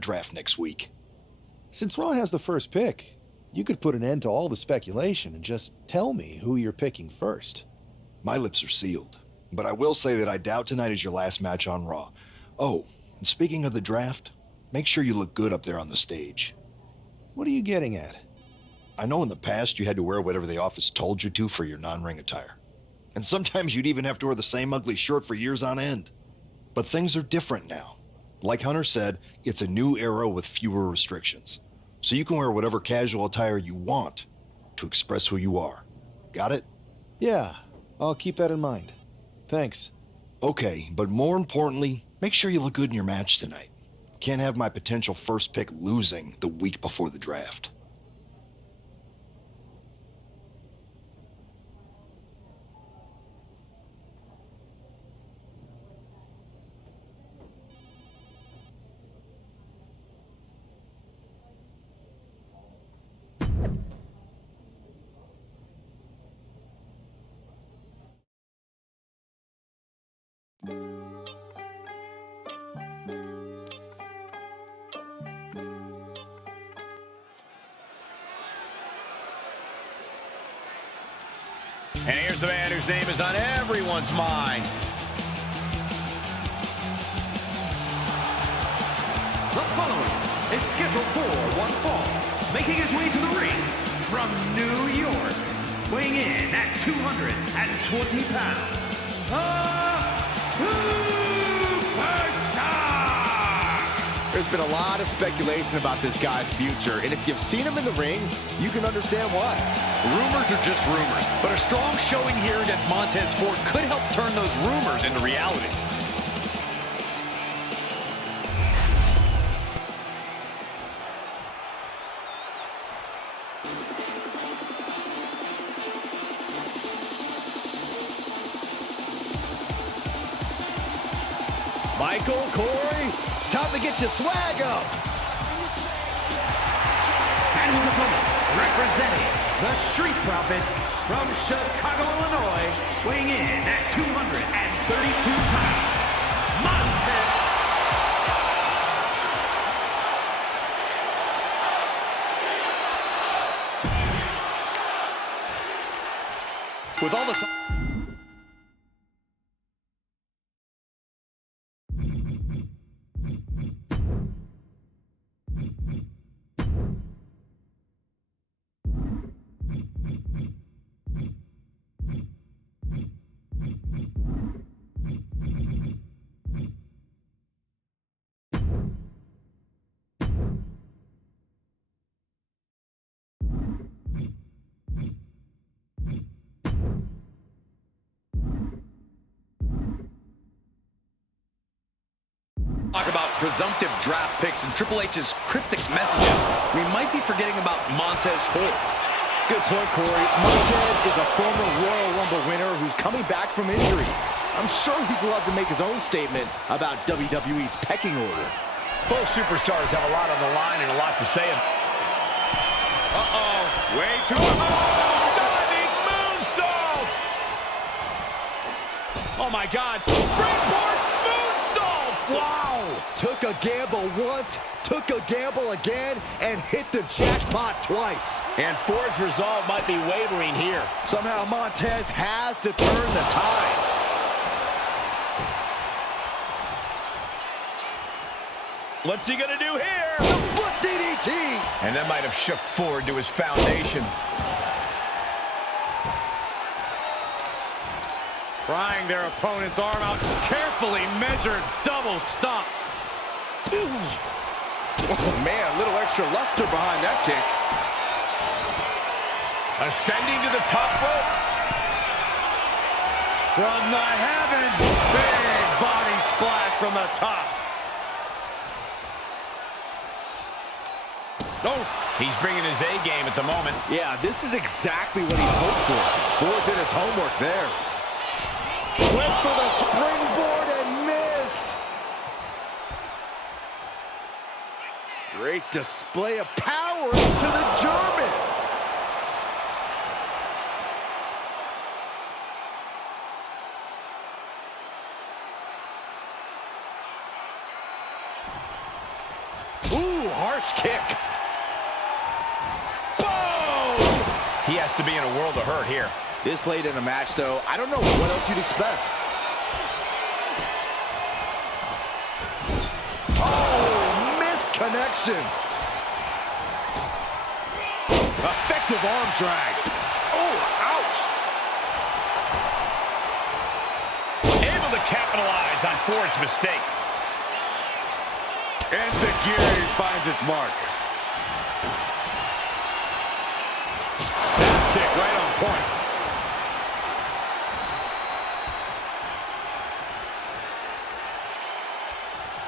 draft next week. Since Raw has the first pick, you could put an end to all the speculation and just tell me who you're picking first. My lips are sealed, but I will say that I doubt tonight is your last match on Raw. Oh, and speaking of the draft, make sure you look good up there on the stage. What are you getting at? I know in the past you had to wear whatever the office told you to for your non-ring attire. And sometimes you'd even have to wear the same ugly shirt for years on end. But things are different now. Like Hunter said, it's a new era with fewer restrictions. So you can wear whatever casual attire you want to express who you are. Got it? Yeah, I'll keep that in mind. Thanks. Okay, but more importantly, make sure you look good in your match tonight. Can't have my potential first pick losing the week before the draft. And here's the man whose name is on everyone's mind. The following is scheduled for one fall, making his way to the ring from New York, weighing in at 220 pounds, Superstar! There's been a lot of speculation about this guy's future, and if you've seen him in the ring, you can understand why. Rumors are just rumors, but a strong showing here against Montez Ford could help turn those rumors into reality. Michael, Corey, time to get your swag up. And his opponent, representing the Street Profits from Chicago, Illinois, weighing in at 232 pounds, Montez. With all the Talk about presumptive draft picks and Triple H's cryptic messages, we might be forgetting about Montez Ford. Good point, Corey. Montez is a former Royal Rumble winner who's coming back from injury. I'm sure he'd love to make his own statement about WWE's pecking order. Both superstars have a lot on the line and a lot to say. Uh-oh, way too diving moonsault! Oh my God, springboard moonsault! Wow! Took a gamble once, took a gamble again, and hit the jackpot twice. And Ford's resolve might be wavering here. Somehow Montez has to turn the tide. What's he gonna do here? The foot DDT! And that might have shook Ford to his foundation. Prying their opponent's arm out. Carefully measured double stomp. Oh man, a little extra luster behind that kick. Ascending to the top rope. From the heavens, big body splash from the top. Oh, he's bringing his A game at the moment. Yeah, this is exactly what he hoped for. Ford did his homework there. Went for the springboard and missed. Great display of power to the German. Ooh, harsh kick. Boom! He has to be in a world of hurt here. This late in a match, though, I don't know what else you'd expect. Oh, missed connection. Effective arm drag. Oh, ouch. Able to capitalize on Ford's mistake. Enziguri finds its mark. Back kick right on point.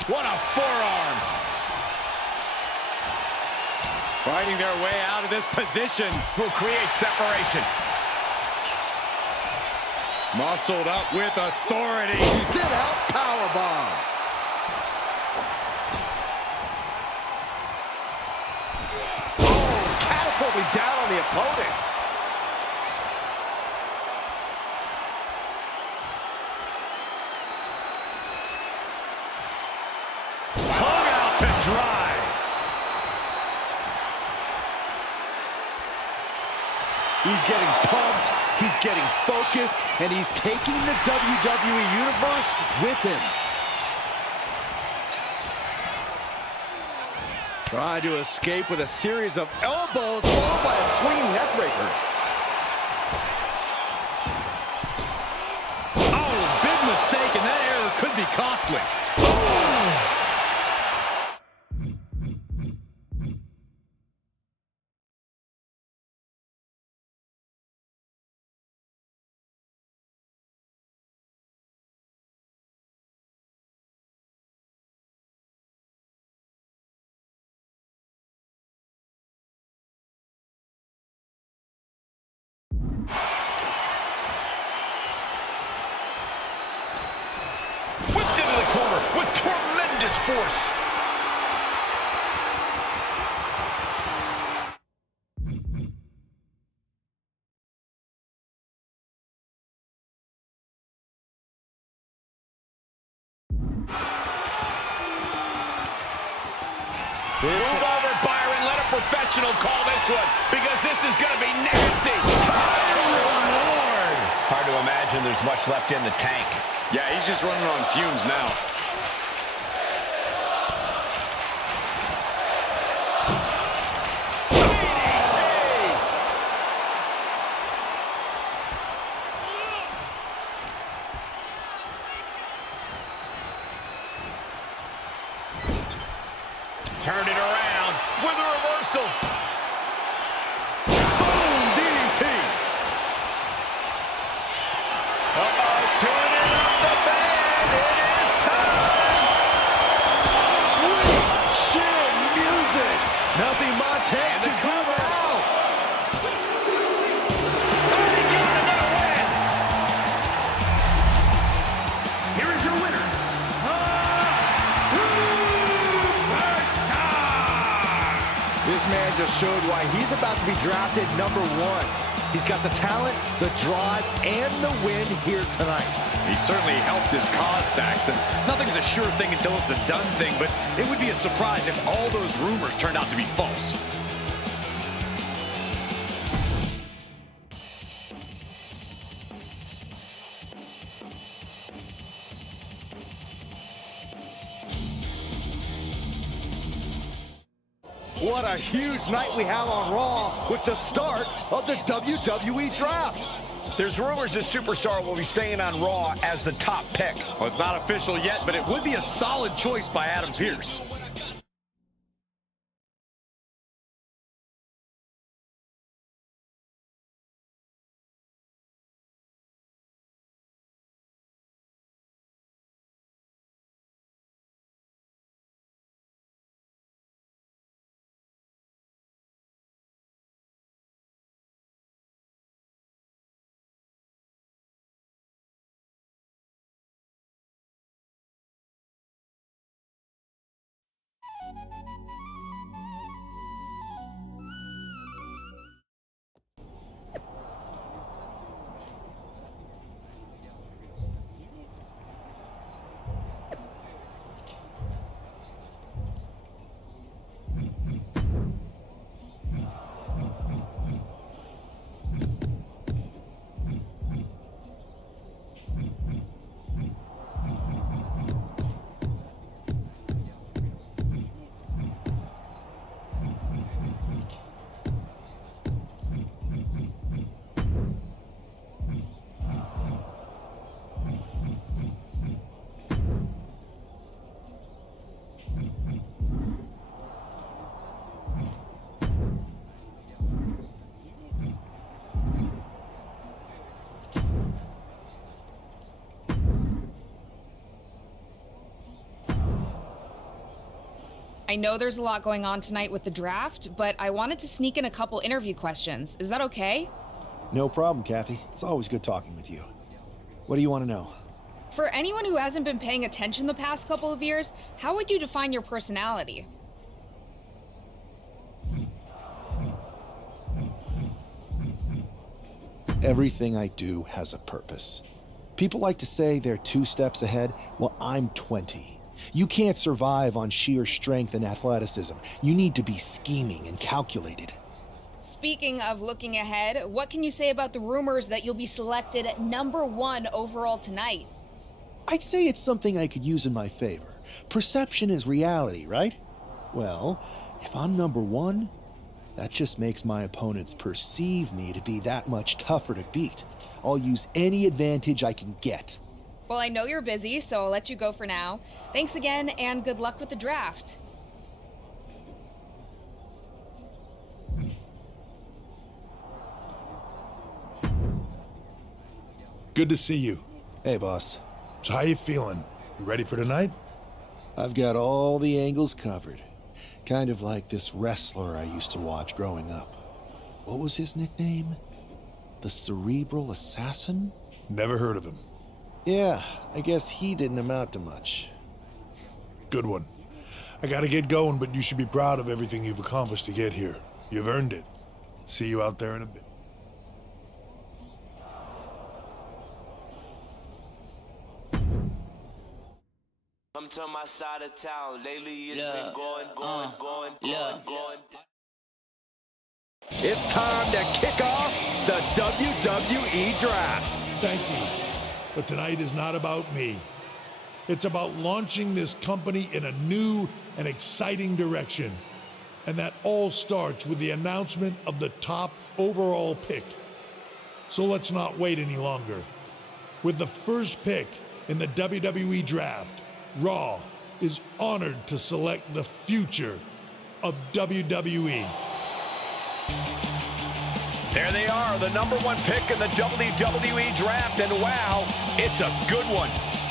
What a forearm. Fighting their way out of this position will create separation. Muscled up with authority. Sit out powerbomb. Oh, catapulting down on the opponent. Hung out to dry. He's getting pumped, he's getting focused, and he's taking the WWE Universe with him. Trying to escape with a series of elbows, followed by a swinging neckbreaker. Oh, big mistake, and that error could be costly. Whipped into the corner with tremendous force. Move over, Byron. Let a professional call this one, because this is going to be nasty. Reward. Hard to imagine there's much left in the tank. Yeah, he's just running on fumes now. Turned it around with a reversal. Boom, DDT. Turning up the band. It is time. Sweet chin music. Nothing Montez can cover out. And he got another win. Here is your winner, This man just showed why he's about to be drafted #1. He's got the talent, the drive, and the win here tonight. He certainly helped his cause, Saxton. Nothing's a sure thing until it's a done thing, but it would be a surprise if all those rumors turned out to be false. What a huge night we have on Raw with the start of the WWE Draft. There's rumors this superstar will be staying on Raw as the top pick. Well, it's not official yet, but it would be a solid choice by Adam Pearce. I know there's a lot going on tonight with the draft, but I wanted to sneak in a couple interview questions. Is that okay? No problem, Kathy. It's always good talking with you. What do you want to know? For anyone who hasn't been paying attention the past couple of years, how would you define your personality? Everything I do has a purpose. People like to say they're 2 steps ahead. Well, I'm 20. You can't survive on sheer strength and athleticism. You need to be scheming and calculated. Speaking of looking ahead, what can you say about the rumors that you'll be selected #1 overall tonight? I'd say it's something I could use in my favor. Perception is reality, right? Well, if I'm #1, that just makes my opponents perceive me to be that much tougher to beat. I'll use any advantage I can get. Well, I know you're busy, so I'll let you go for now. Thanks again, and good luck with the draft. Good to see you. Hey, boss. So how you feeling? You ready for tonight? I've got all the angles covered. Kind of like this wrestler I used to watch growing up. What was his nickname? The Cerebral Assassin? Never heard of him. Yeah, I guess he didn't amount to much. Good one. I gotta get going, but you should be proud of everything you've accomplished to get here. You've earned it. See you out there in a bit. Come to my side of town. Lately it's been going. It's time to kick off the WWE Draft. Thank you. But tonight is not about me. It's about launching this company in a new and exciting direction. And that all starts with the announcement of the top overall pick. So let's not wait any longer. With the first pick in the WWE Draft, Raw is honored to select the future of WWE. There they are, the #1 pick in the WWE Draft, and wow, it's a good one.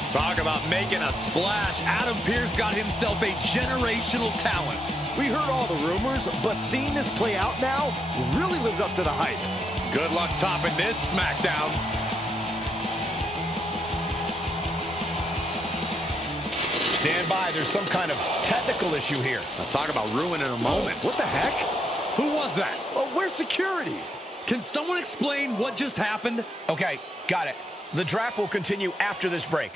Talk about making a splash. Adam Pearce got himself a generational talent. We heard all the rumors, but seeing this play out now really lives up to the hype. Good luck topping this SmackDown. Stand by, there's some kind of technical issue here. Now talk about ruining a moment. What the heck? Who was that? Oh, where's security? Can someone explain what just happened? Okay, got it. The draft will continue after this break.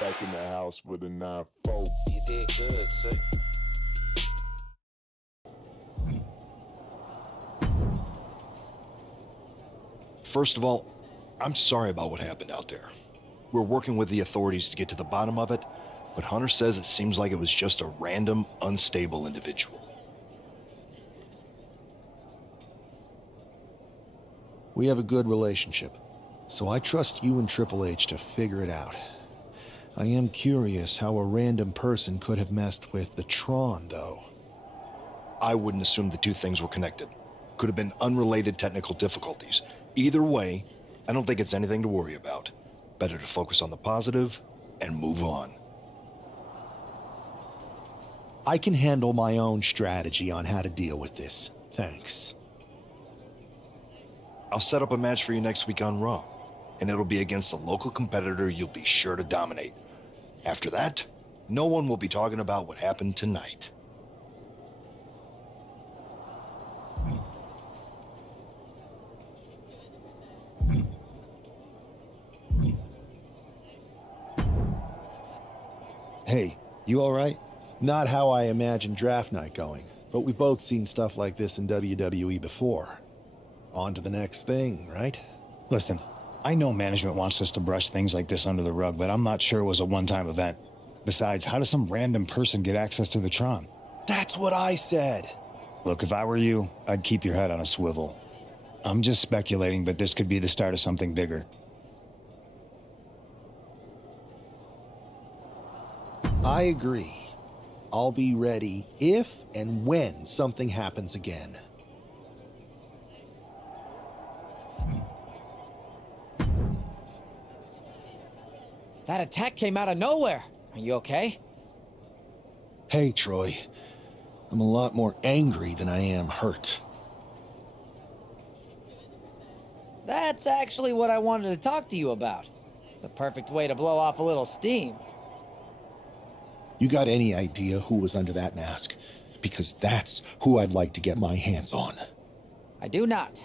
Back in the house with a 9-4. You did good, sir. First of all, I'm sorry about what happened out there. We're working with the authorities to get to the bottom of it, but Hunter says it seems like it was just a random, unstable individual. We have a good relationship, so I trust you and Triple H to figure it out. I am curious how a random person could have messed with the Tron, though. I wouldn't assume the two things were connected. Could have been unrelated technical difficulties. Either way, I don't think it's anything to worry about. Better to focus on the positive and move on. I can handle my own strategy on how to deal with this. Thanks. I'll set up a match for you next week on Raw, and it'll be against a local competitor you'll be sure to dominate. After that, no one will be talking about what happened tonight. Hey, you all right? Not how I imagined draft night going, but we've both seen stuff like this in WWE before. On to the next thing, right? Listen, I know management wants us to brush things like this under the rug, but I'm not sure it was a one-time event. Besides, how does some random person get access to the Tron? That's what I said. Look, if I were you, I'd keep your head on a swivel. I'm just speculating, but this could be the start of something bigger. I agree. I'll be ready if and when something happens again. That attack came out of nowhere. Are you okay? Hey, Troy. I'm a lot more angry than I am hurt. That's actually what I wanted to talk to you about. The perfect way to blow off a little steam. You got any idea who was under that mask? Because that's who I'd like to get my hands on. I do not.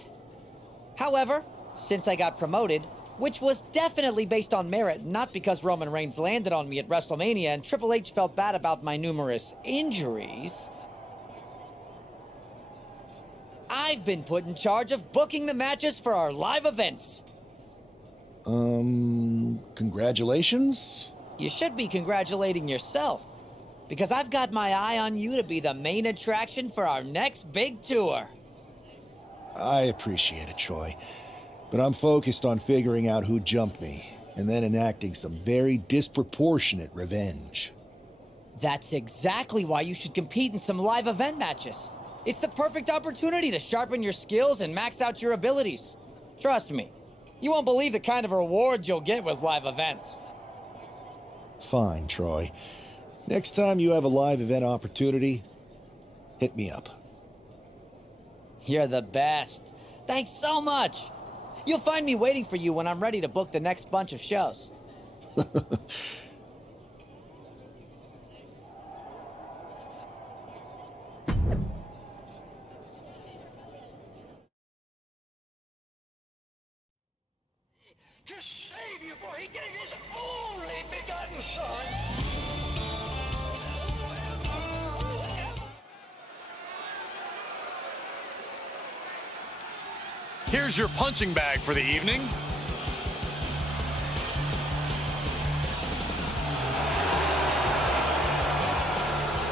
However, since I got promoted, which was definitely based on merit, not because Roman Reigns landed on me at WrestleMania and Triple H felt bad about my numerous injuries, I've been put in charge of booking the matches for our live events. Congratulations? You should be congratulating yourself, because I've got my eye on you to be the main attraction for our next big tour. I appreciate it, Troy. But I'm focused on figuring out who jumped me, and then enacting some very disproportionate revenge. That's exactly why you should compete in some live event matches. It's the perfect opportunity to sharpen your skills and max out your abilities. Trust me, you won't believe the kind of rewards you'll get with live events. Fine, Troy. Next time you have a live event opportunity, hit me up. You're the best. Thanks so much. You'll find me waiting for you when I'm ready to book the next bunch of shows. To save you, for he gave his only begotten son. Here's your punching bag for the evening.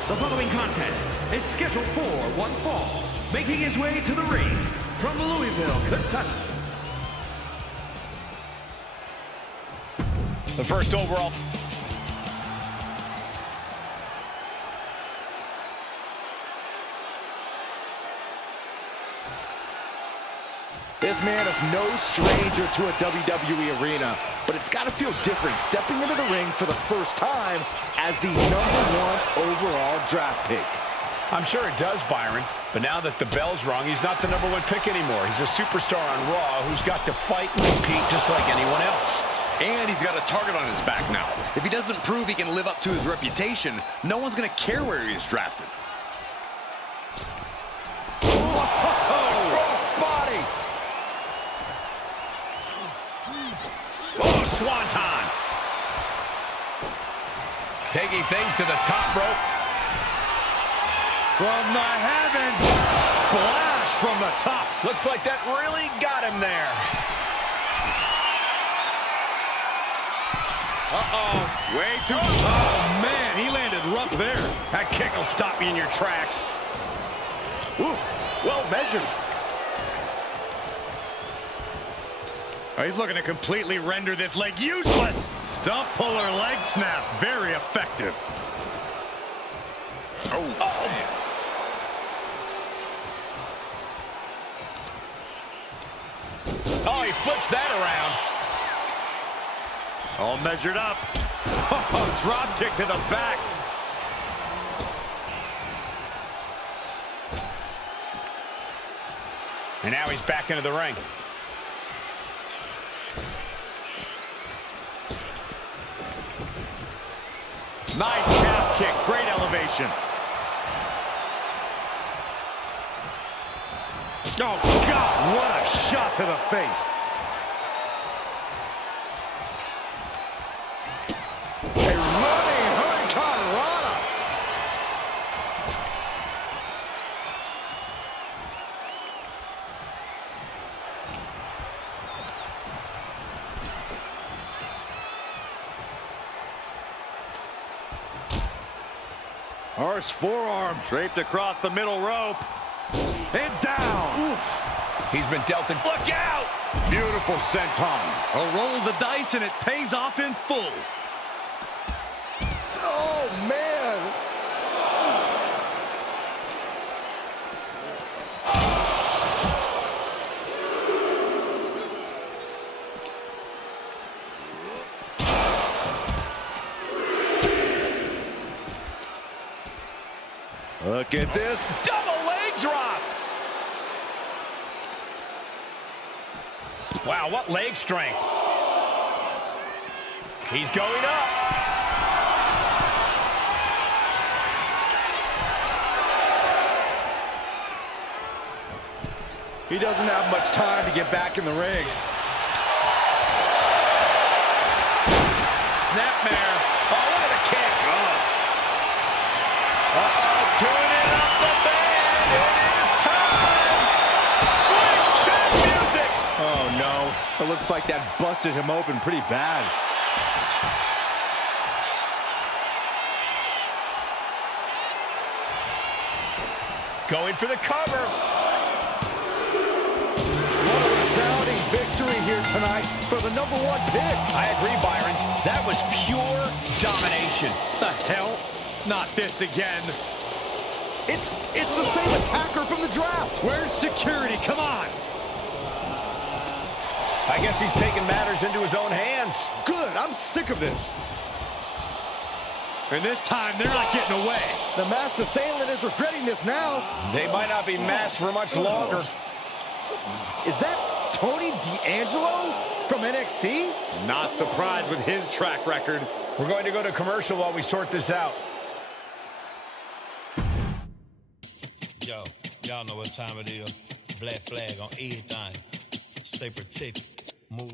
The following contest is scheduled for one fall, making his way to the ring from Louisville, Kentucky. The first overall. This man is no stranger to a WWE arena, but it's got to feel different stepping into the ring for the first time as the #1 overall draft pick. I'm sure it does, Byron. But now that the bell's rung, he's not the #1 pick anymore. He's a superstar on Raw who's got to fight and compete just like anyone else. And he's got a target on his back now. If he doesn't prove he can live up to his reputation, no one's going to care where he is drafted. Crossbody! Oh, swanton! Taking things to the top rope. From the heavens, splash from the top. Looks like that really got him there. Uh-oh. Way too... Oh, man, he landed rough there. That kick will stop you in your tracks. Ooh, well measured. Oh, he's looking to completely render this leg useless. Stump puller leg snap. Very effective. Oh. Oh, he flips that around. All measured up. Oh, drop kick to the back. And now he's back into the ring. Nice calf kick. Great elevation. Oh, God, what a shot to the face. A running hurricane. Harsh forearm draped across the middle rope. And down. Oof. He's been dealt a look out. Beautiful senton. A roll of the dice and it pays off in full. Oh, man. Look at this double leg drop. Wow, what leg strength. He's going up. He doesn't have much time to get back in the ring. Snapmare. Oh, look at the kick. Tune it up the band. It is time. Swing kick music. Oh, no. It looks like that busted him open pretty bad. Going for the cover. What a resounding victory here tonight for the #1 pick. I agree, Byron. That was pure domination. The hell? Not this again. It's the same attacker from the draft. Where's security? Come on. I guess he's taking matters into his own hands. Good. I'm sick of this. And this time, they're not getting away. The masked assailant is regretting this now. They might not be masked for much longer. Is that Tony D'Angelo from NXT? Not surprised with his track record. We're going to go to commercial while we sort this out. Yo, y'all know what time it is. Black flag on everything. Stay protected. Move.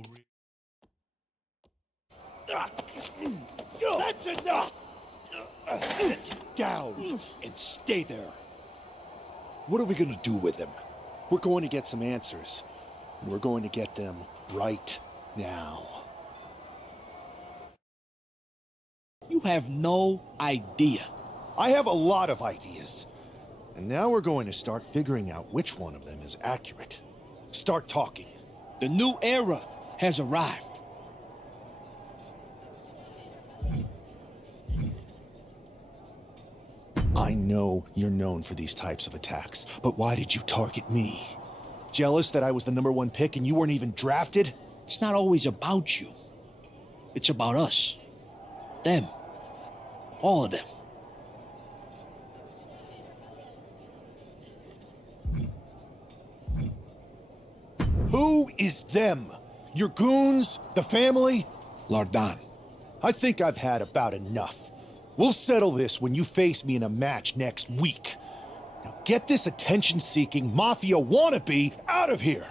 That's enough! Sit down and stay there. What are we gonna do with him? We're going to get some answers, and we're going to get them right now. You have no idea. I have a lot of ideas. And now we're going to start figuring out which one of them is accurate. Start talking. The new era has arrived. I know you're known for these types of attacks, but why did you target me? Jealous that I was the #1 pick and you weren't even drafted? It's not always about you. It's about us. Them. All of them. Who is them? Your goons? The family? Lardan. I think I've had about enough. We'll settle this when you face me in a match next week. Now get this attention-seeking mafia wannabe out of here!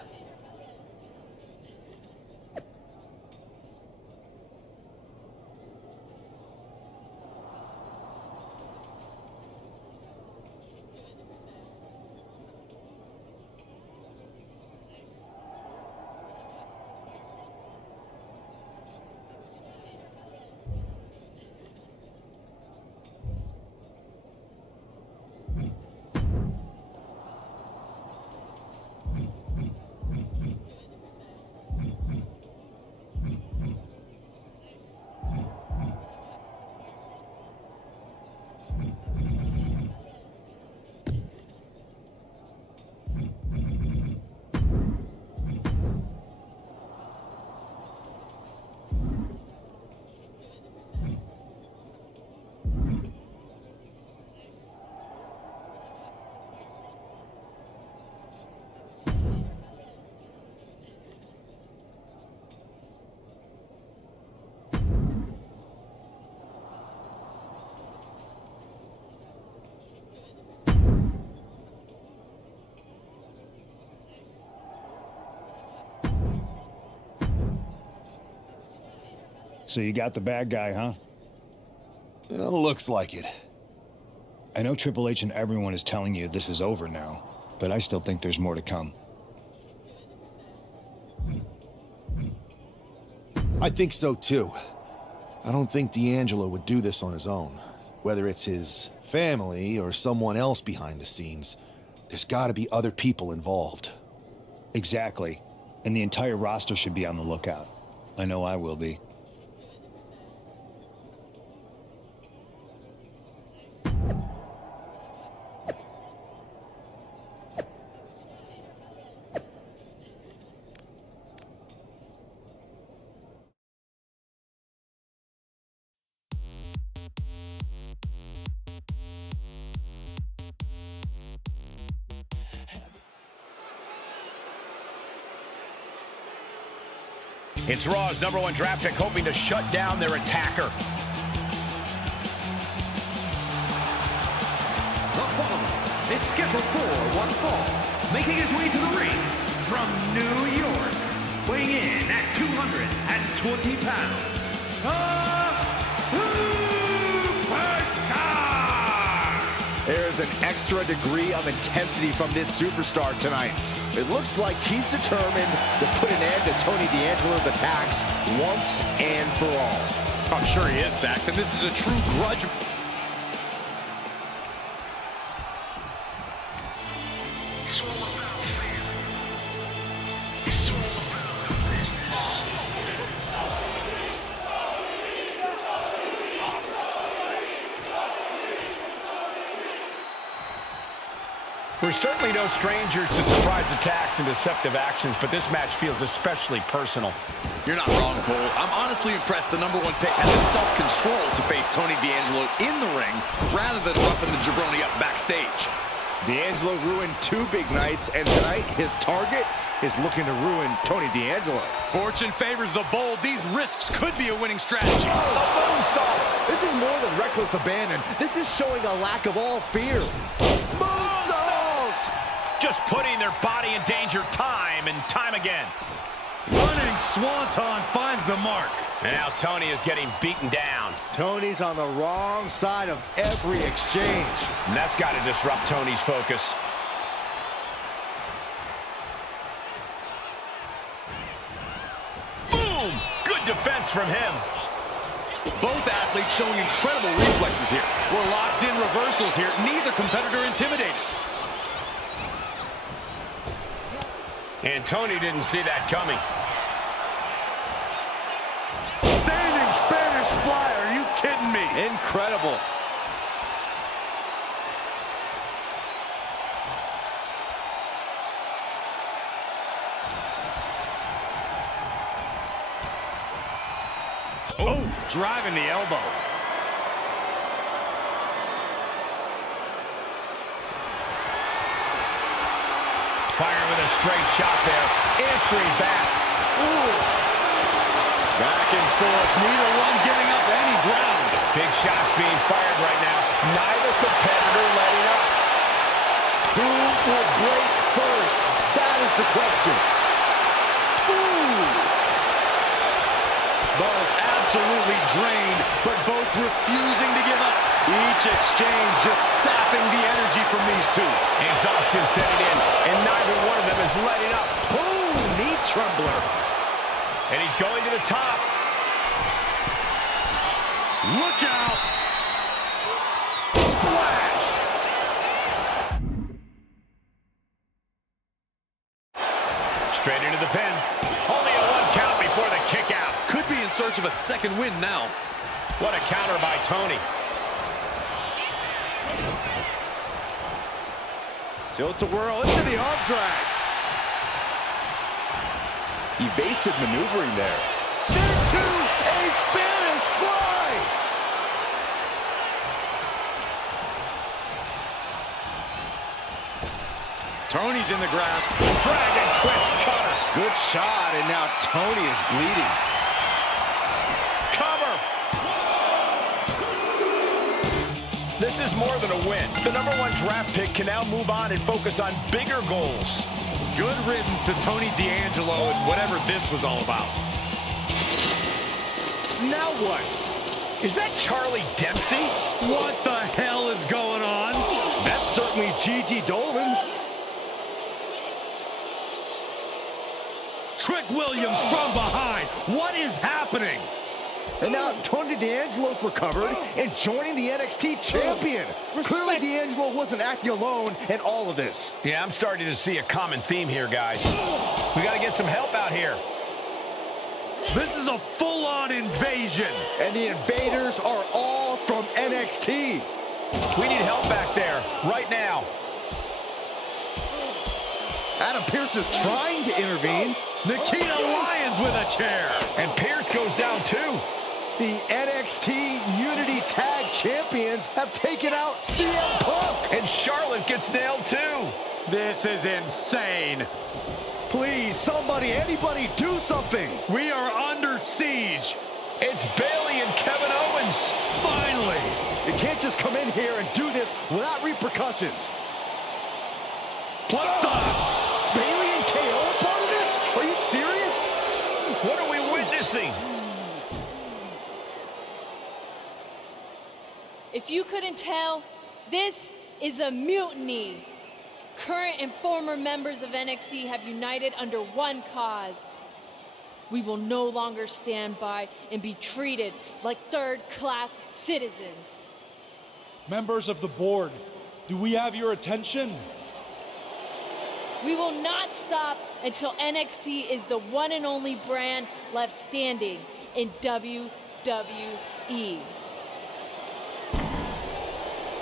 So you got the bad guy, huh? Looks like it. I know Triple H and everyone is telling you this is over now, but I still think there's more to come. I think so too. I don't think D'Angelo would do this on his own. Whether it's his family or someone else behind the scenes, there's got to be other people involved. Exactly. And the entire roster should be on the lookout. I know I will be. It's Raw's #1 draft pick hoping to shut down their attacker. The following is scheduled for one fall, making his way to the ring from New York, weighing in at 220 pounds, the Superstar! There's an extra degree of intensity from this superstar tonight. It looks like he's determined to put an end to Tony D'Angelo's attacks once and for all. I'm sure he is, Saxon. This is a true grudge. It's all about family. It's all about the business. We're certainly no strangers to surprise attacks and deceptive actions, but this match feels especially personal. You're not wrong, Cole. I'm honestly impressed the #1 pick had the self-control to face Tony D'Angelo in the ring rather than roughing the jabroni up backstage. D'Angelo ruined 2 big nights, and tonight his target is looking to ruin Tony D'Angelo. Fortune favors the bold. These risks could be a winning strategy. A moonsault! This is more than reckless abandon. This is showing a lack of all fear. Just putting their body in danger time and time again. Running Swanton finds the mark. And now Tony is getting beaten down. Tony's on the wrong side of every exchange. And that's got to disrupt Tony's focus. Boom! Good defense from him. Both athletes showing incredible reflexes here. We're locked in reversals here. Neither competitor intimidated. And Tony didn't see that coming. Standing Spanish fly, are you kidding me? Incredible. Oh, driving the elbow. Firing with a straight shot there. Answering back. Ooh. Back and forth. Neither one giving up any ground. Big shots being fired right now. Neither competitor letting up. Who will break first? That is the question. Ooh. Both absolutely drained, but both refusing to give up. Each exchange just sapping the energy from these two. Exhaustion setting in, and neither one of them is letting up. Boom! Knee trembler. And he's going to the top. Look out! Splash! Straight into the pin. Only a 1 count before the kick out. Could be in search of a second win now. What a counter by Tony. Tilt-a-whirl into the arm drag. Evasive maneuvering there. Into a Spanish fly. Tony's in the grasp. Dragon twist cutter. Good shot, and now Tony is bleeding. Cover. This is more than a win. The #1 draft pick can now move on and focus on bigger goals. Good riddance to Tony D'Angelo and whatever this was all about. Now what? Is that Charlie Dempsey? What the hell is going on? That's certainly Gigi Dolan. Trick Williams from behind. What is happening? And now Tony D'Angelo's recovered and joining the NXT champion. Clearly D'Angelo wasn't acting alone in all of this. Yeah, I'm starting to see a common theme here, guys. We got to get some help out here. This is a full-on invasion. And the invaders are all from NXT. We need help back there, right now. Adam Pearce is trying to intervene. Nikita Lyons with a chair. And Pearce goes down too. The NXT Unity Tag Champions have taken out CM Punk. And Charlotte gets nailed too. This is insane. Please, somebody, anybody, do something. We are under siege. It's Bayley and Kevin Owens. Finally. You can't just come in here and do this without repercussions. What the? Bayley and KO are part of this? Are you serious? What are we witnessing? If you couldn't tell, this is a mutiny. Current and former members of NXT have united under one cause. We will no longer stand by and be treated like third-class citizens. Members of the board, do we have your attention? We will not stop until NXT is the one and only brand left standing in WWE.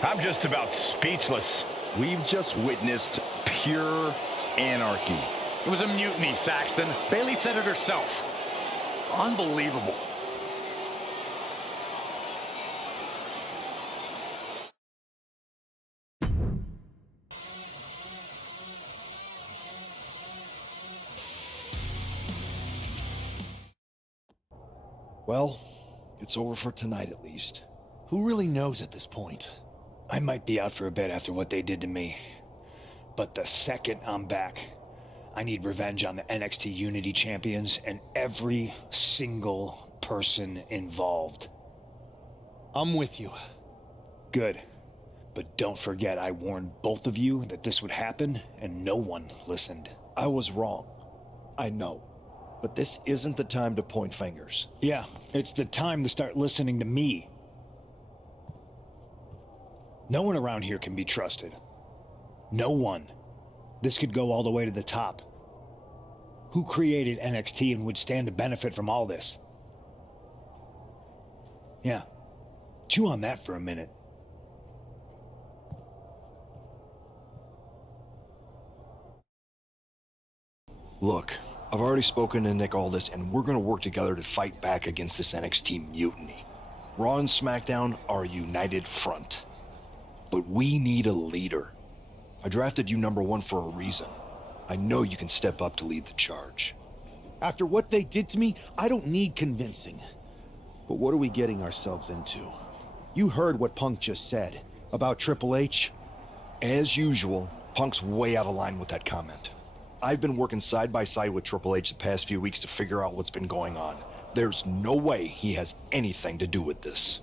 I'm just about speechless. We've just witnessed pure anarchy. It was a mutiny, Saxton. Bayley said it herself. Unbelievable. Well, it's over for tonight at least. Who really knows at this point? I might be out for a bit after what they did to me. But the second I'm back, I need revenge on the NXT Unity champions and every single person involved. I'm with you. Good. But don't forget I warned both of you that this would happen, and no one listened. I was wrong. I know. But this isn't the time to point fingers. Yeah, it's the time to start listening to me. No one around here can be trusted. No one. This could go all the way to the top. Who created NXT and would stand to benefit from all this? Yeah. Chew on that for a minute. Look, I've already spoken to Nick Aldis, and we're gonna work together to fight back against this NXT mutiny. Raw and SmackDown are a united front. But we need a leader. I drafted you #1 for a reason. I know you can step up to lead the charge. After what they did to me, I don't need convincing. But what are we getting ourselves into? You heard what Punk just said about Triple H. As usual, Punk's way out of line with that comment. I've been working side by side with Triple H the past few weeks to figure out what's been going on. There's no way he has anything to do with this.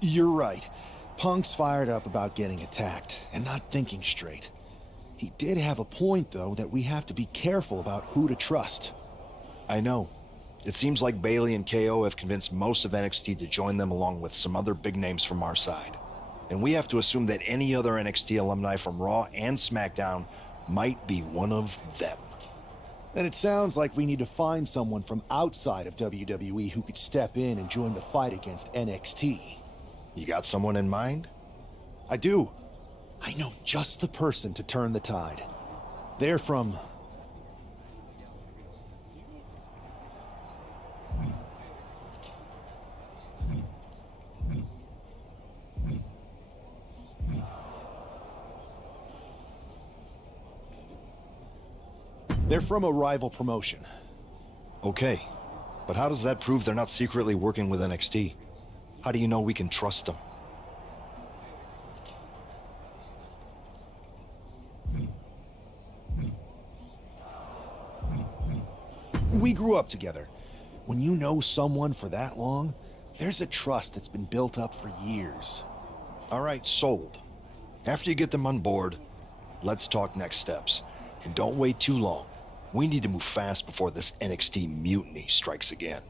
You're right. Punk's fired up about getting attacked and not thinking straight. He did have a point, though, that we have to be careful about who to trust. I know. It seems like Bayley and KO have convinced most of NXT to join them along with some other big names from our side. And we have to assume that any other NXT alumni from Raw and SmackDown might be one of them. Then it sounds like we need to find someone from outside of WWE who could step in and join the fight against NXT. You got someone in mind? I do. I know just the person to turn the tide. They're from... They're from a rival promotion. Okay, but how does that prove they're not secretly working with NXT? How do you know we can trust them? We grew up together. When you know someone for that long, there's a trust that's been built up for years. All right, sold. After you get them on board, let's talk next steps. And don't wait too long. We need to move fast before this NXT mutiny strikes again.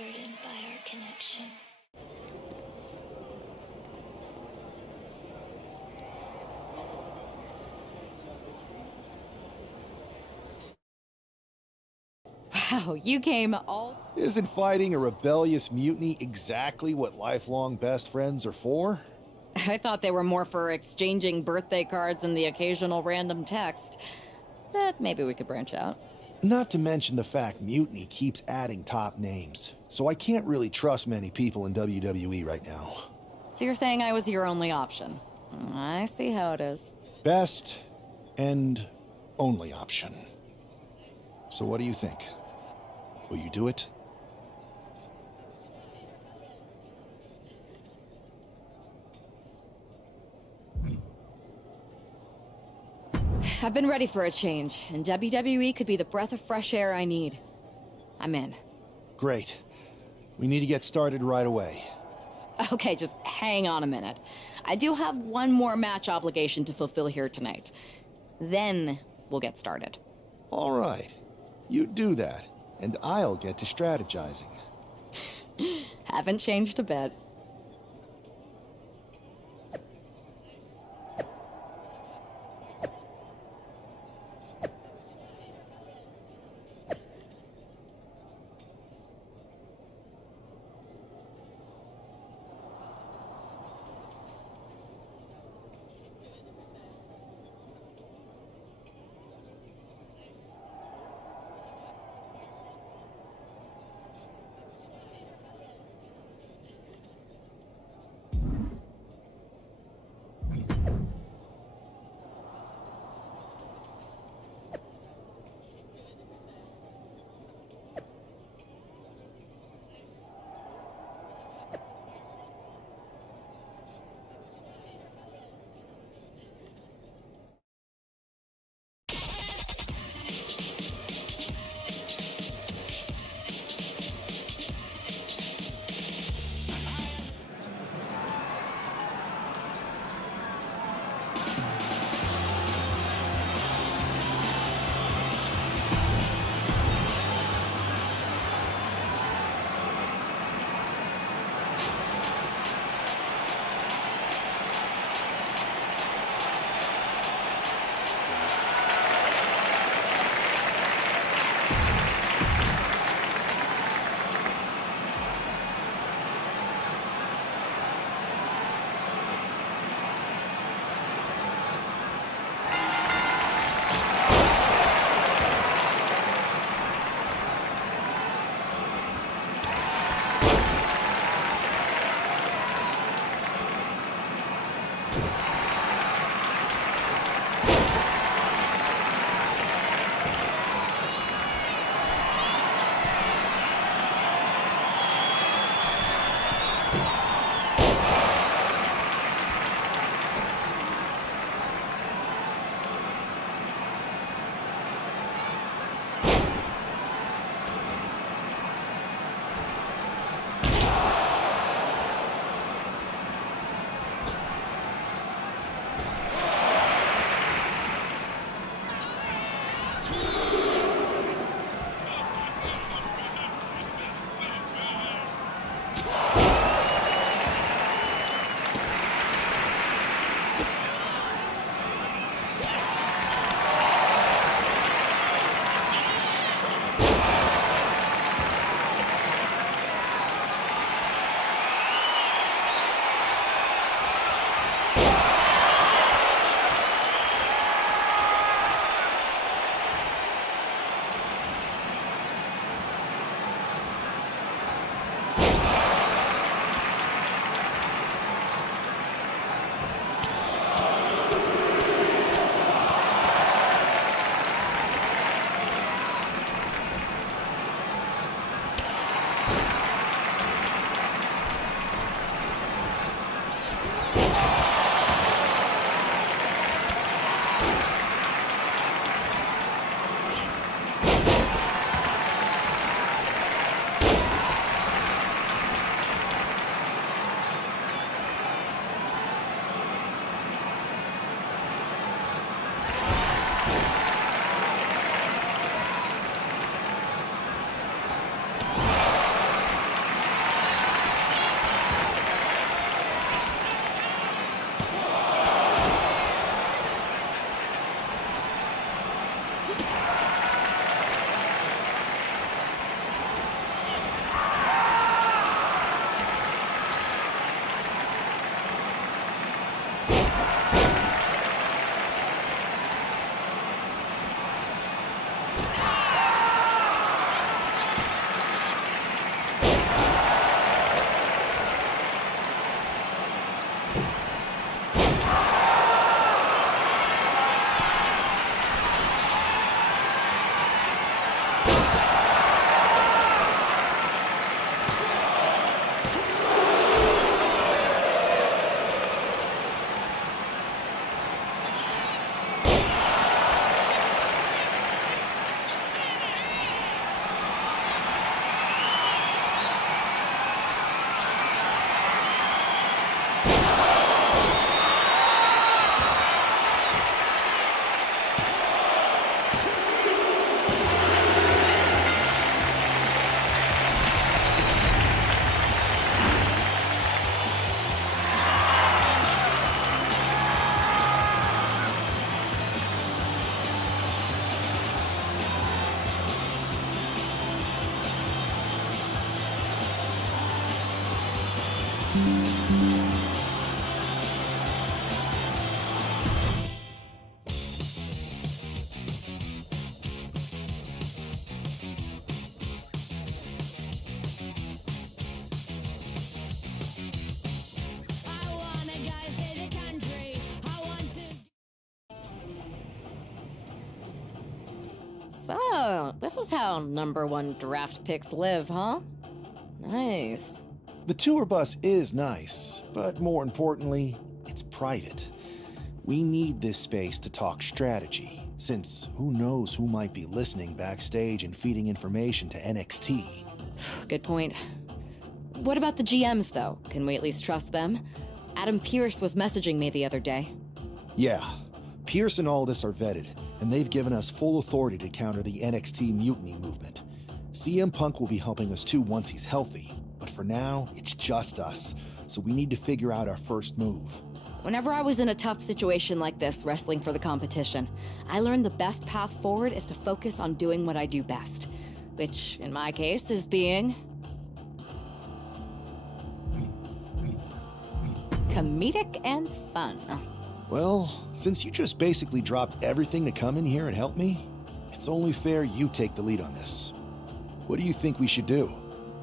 Burdened by our connection. Wow, you came all... Isn't fighting a rebellious mutiny exactly what lifelong best friends are for? I thought they were more for exchanging birthday cards and the occasional random text. But maybe we could branch out. Not to mention the fact Mutiny keeps adding top names, so I can't really trust many people in WWE right now. So you're saying I was your only option? I see how it is. Best and only option. So what do you think? Will you do it? I've been ready for a change, and WWE could be the breath of fresh air I need. I'm in. Great. We need to get started right away. Okay, just hang on a minute. I do have one more match obligation to fulfill here tonight. Then we'll get started. All right. You do that, and I'll get to strategizing. Haven't changed a bit. So, this is how #1 draft picks live, huh? Nice. The tour bus is nice, but more importantly, it's private. We need this space to talk strategy, since who knows who might be listening backstage and feeding information to NXT. Good point. What about the GMs, though? Can we at least trust them? Adam Pearce was messaging me the other day. Yeah, Pierce and Aldis are vetted, and they've given us full authority to counter the NXT mutiny movement. CM Punk will be helping us too once he's healthy, but for now, it's just us, so we need to figure out our first move. Whenever I was in a tough situation like this, wrestling for the competition, I learned the best path forward is to focus on doing what I do best, which, in my case, is being comedic and fun. Well, since you just basically dropped everything to come in here and help me, it's only fair you take the lead on this. What do you think we should do?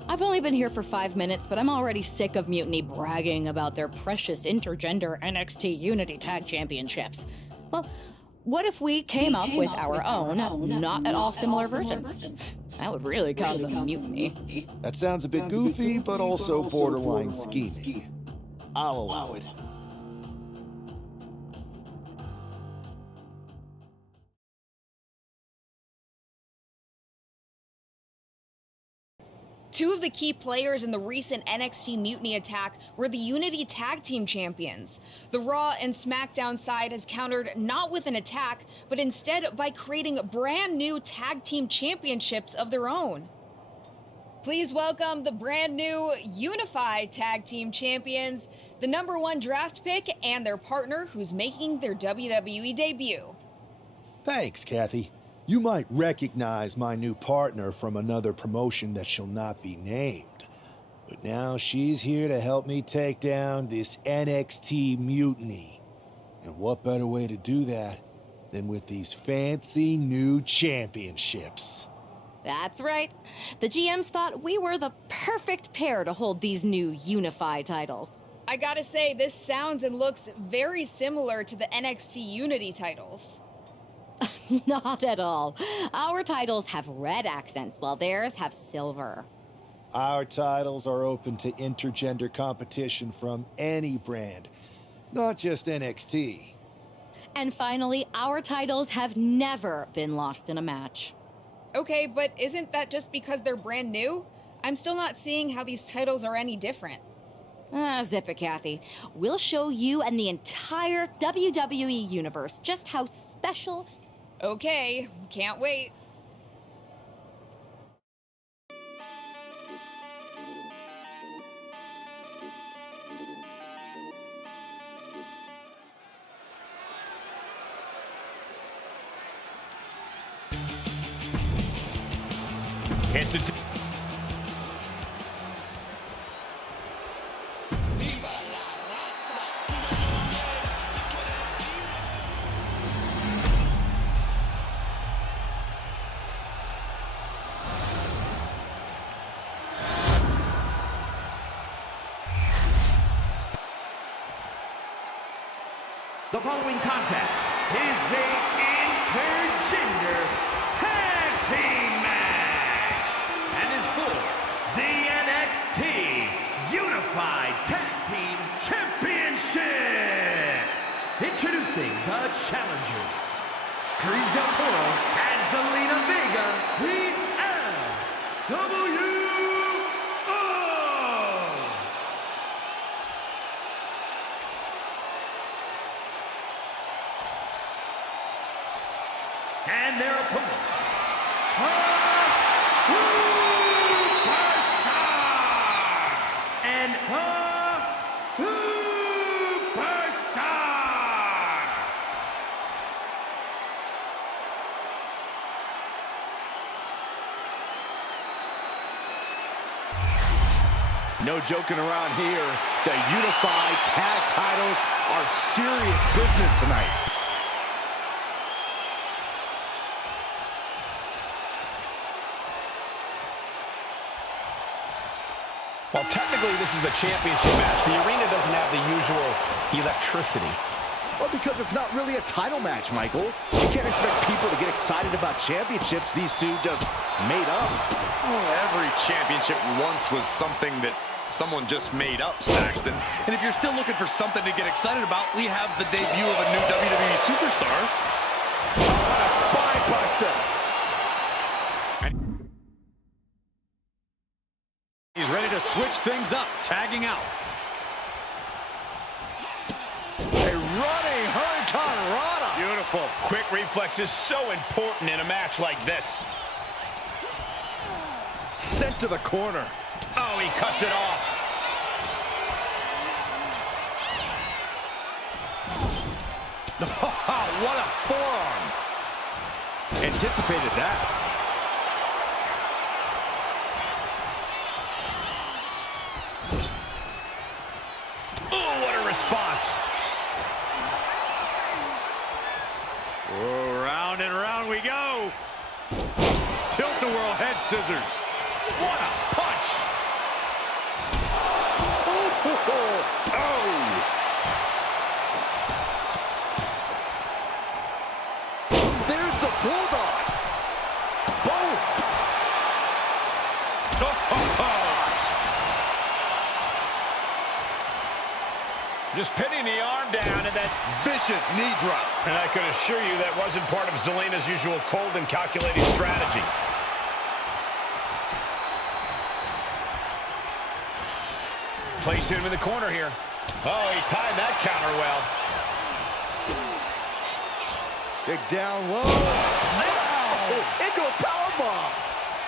I've only been here for 5 minutes, but I'm already sick of Mutiny bragging about their precious intergender NXT Unity Tag Championships. Well, what if we came up with our own, not at all similar versions? That would really cause a mutiny. That sounds a bit goofy, but also borderline scheming. I'll allow it. Two of the key players in the recent NXT Mutiny attack were the Unity Tag Team Champions. The Raw and SmackDown side has countered not with an attack, but instead by creating brand new Tag Team Championships of their own. Please welcome the brand new Unified Tag Team Champions, the #1 draft pick and their partner who's making their WWE debut. Thanks, Kathy. You might recognize my new partner from another promotion that shall not be named. But now she's here to help me take down this NXT mutiny. And what better way to do that than with these fancy new championships? That's right. The GMs thought we were the perfect pair to hold these new unified titles. I gotta say, this sounds and looks very similar to the NXT Unity titles. Not at all. Our titles have red accents, while theirs have silver. Our titles are open to intergender competition from any brand, not just NXT. And finally, our titles have never been lost in a match. Okay, but isn't that just because they're brand new? I'm still not seeing how these titles are any different. Zip it, Kathy. We'll show you and the entire WWE universe just how special. Okay, can't wait. It's a The following contest is a intergender tag team match and is for the NXT Unified Tag Team Championship. Introducing the challengers, Cruz Del Toro and Zelina Vega, the LWO. And their opponents, Superstar and Superstar. No joking around here. The Unified Tag titles are serious business tonight. Well, technically, this is a championship match. The arena doesn't have the usual electricity. Well, because it's not really a title match, Michael. You can't expect people to get excited about championships these two just made up. Well, every championship once was something that someone just made up, Saxton. And if you're still looking for something to get excited about, we have the debut of a new WWE superstar. What a spine buster! He's ready to switch things up, tagging out. A running Hurricane Rana. Beautiful. Quick reflexes so important in a match like this. Sent to the corner. Oh, he cuts it off. Oh, what a forearm. Anticipated that. Oh, what a response. Oh, round and round we go. Tilt-a-whirl head scissors. What a punch. Just pinning the arm down and that vicious knee drop. And I can assure you that wasn't part of Zelina's usual cold and calculating strategy. Placed him in the corner here. Oh, he timed that counter well. Big down low. Wow! Into a powerbomb.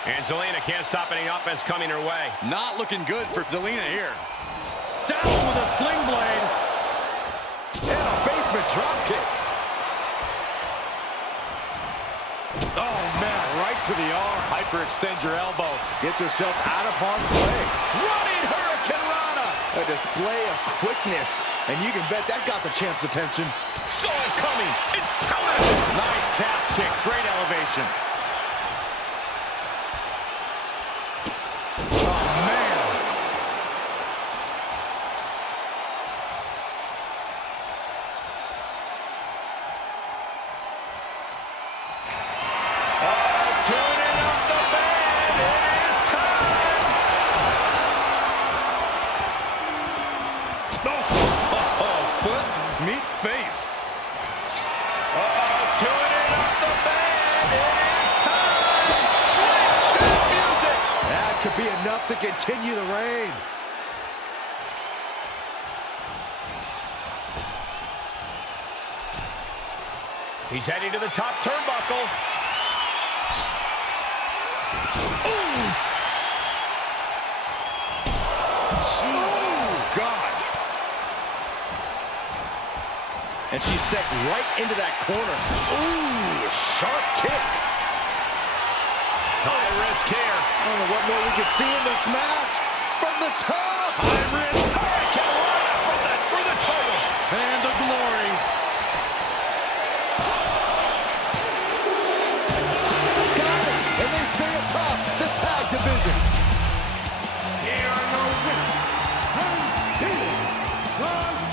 And Zelina can't stop any offense coming her way. Not looking good for Zelina here. Down with a sling blade. And a basement drop kick. Oh, man, right to the arm. Hyperextend your elbow. Get yourself out of harm's way. Running Hurricane Rana. A display of quickness. And you can bet that got the champ's attention. Saw it coming. It powers it. Nice calf kick. Great elevation. Oh, man. Tuning up the band. It is time. Foot, meet face. Tuning up the band. It is time. Switch that music. That could be enough to continue the reign. He's heading to the top turnbuckle. Ooh. Oh, God. And she's set right into that corner. Ooh, sharp kick. High risk here. I don't know what more we could see in this match. From the top. High risk. Hurricane Rana for the title. And the glory. Got it. And they stay atop the tag division. Here are your winners, the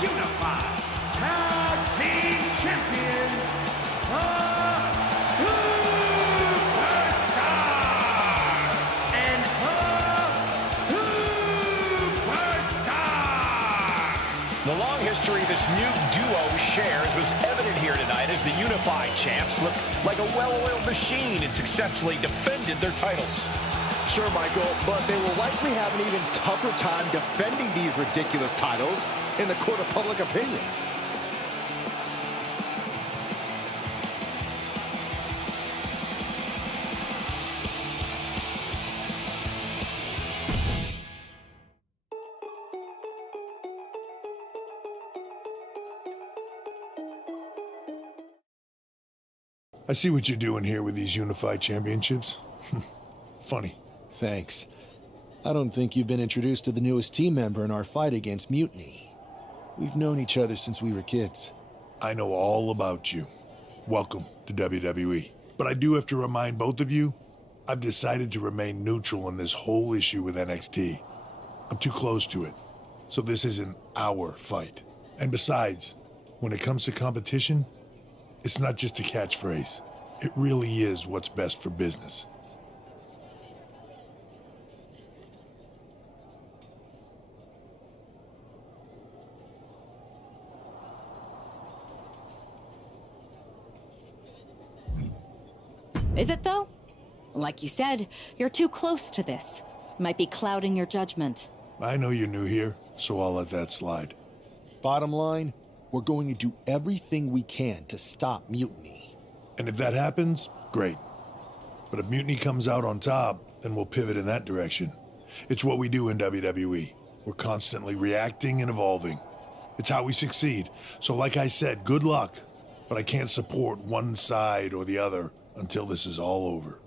Unified Tag Team Champions, the Superstar and the Superstar. The long history this new duo shares was evident here tonight as the Unified Champs looked like a well-oiled machine and successfully defended their titles. Sure, Michael, but they will likely have an even tougher time defending these ridiculous titles in the court of public opinion. I see what you're doing here with these unified championships. Funny. Thanks. I don't think you've been introduced to the newest team member in our fight against Mutiny. We've known each other since we were kids. I know all about you. Welcome to WWE. But I do have to remind both of you, I've decided to remain neutral in this whole issue with NXT. I'm too close to it. So this isn't our fight. And besides, when it comes to competition, it's not just a catchphrase. It really is what's best for business. Is it, though? Like you said, you're too close to this. Might be clouding your judgment. I know you're new here, so I'll let that slide. Bottom line, we're going to do everything we can to stop Mutiny. And if that happens, great. But if Mutiny comes out on top, then we'll pivot in that direction. It's what we do in WWE. We're constantly reacting and evolving. It's how we succeed. So like I said, good luck. But I can't support one side or the other until this is all over.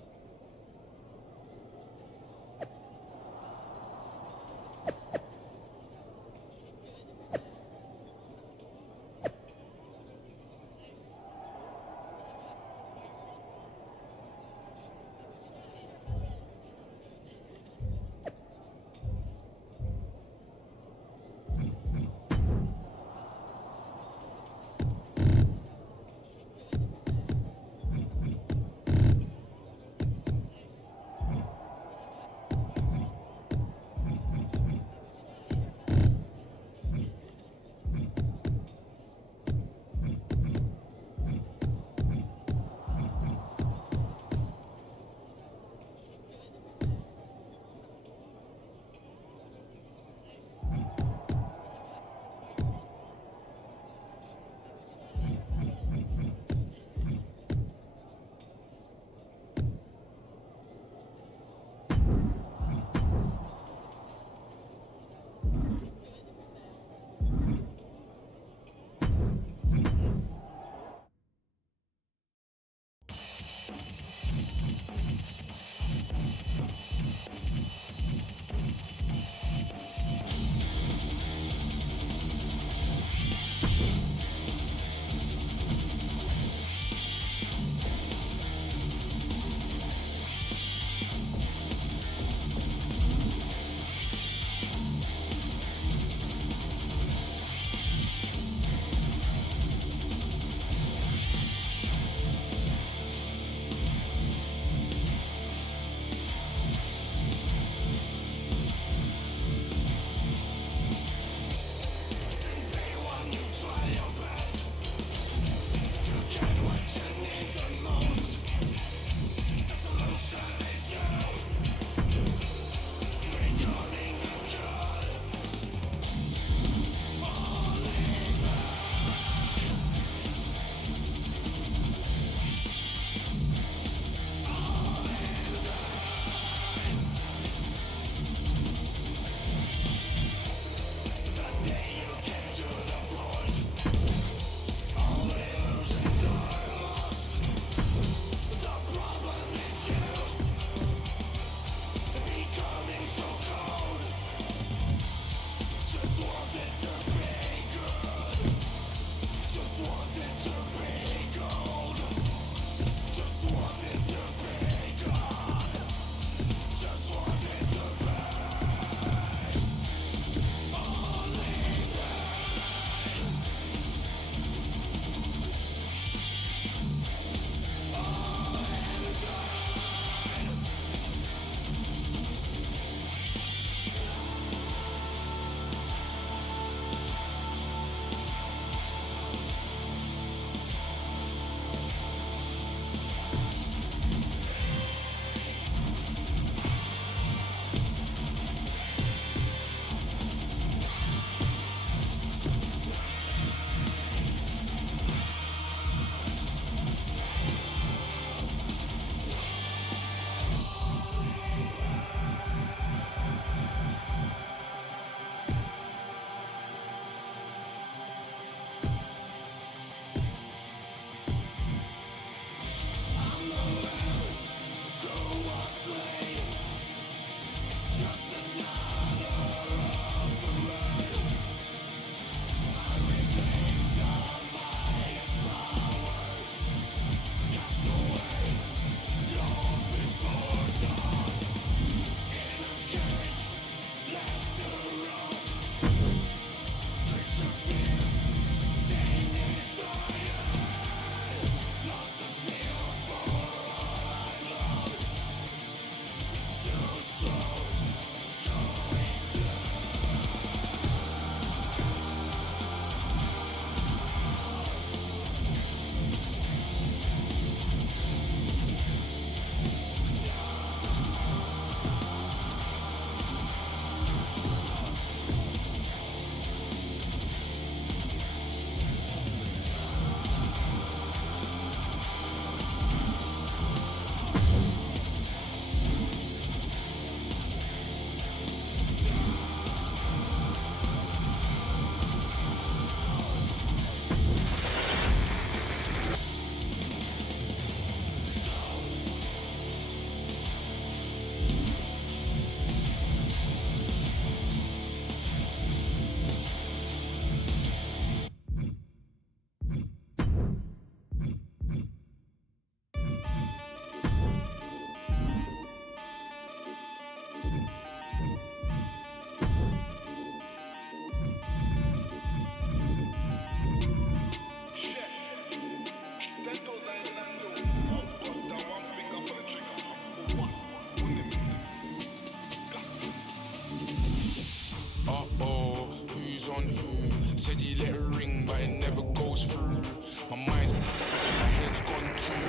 on who? Said he let it ring, but it never goes through. My mind's my head's gone too.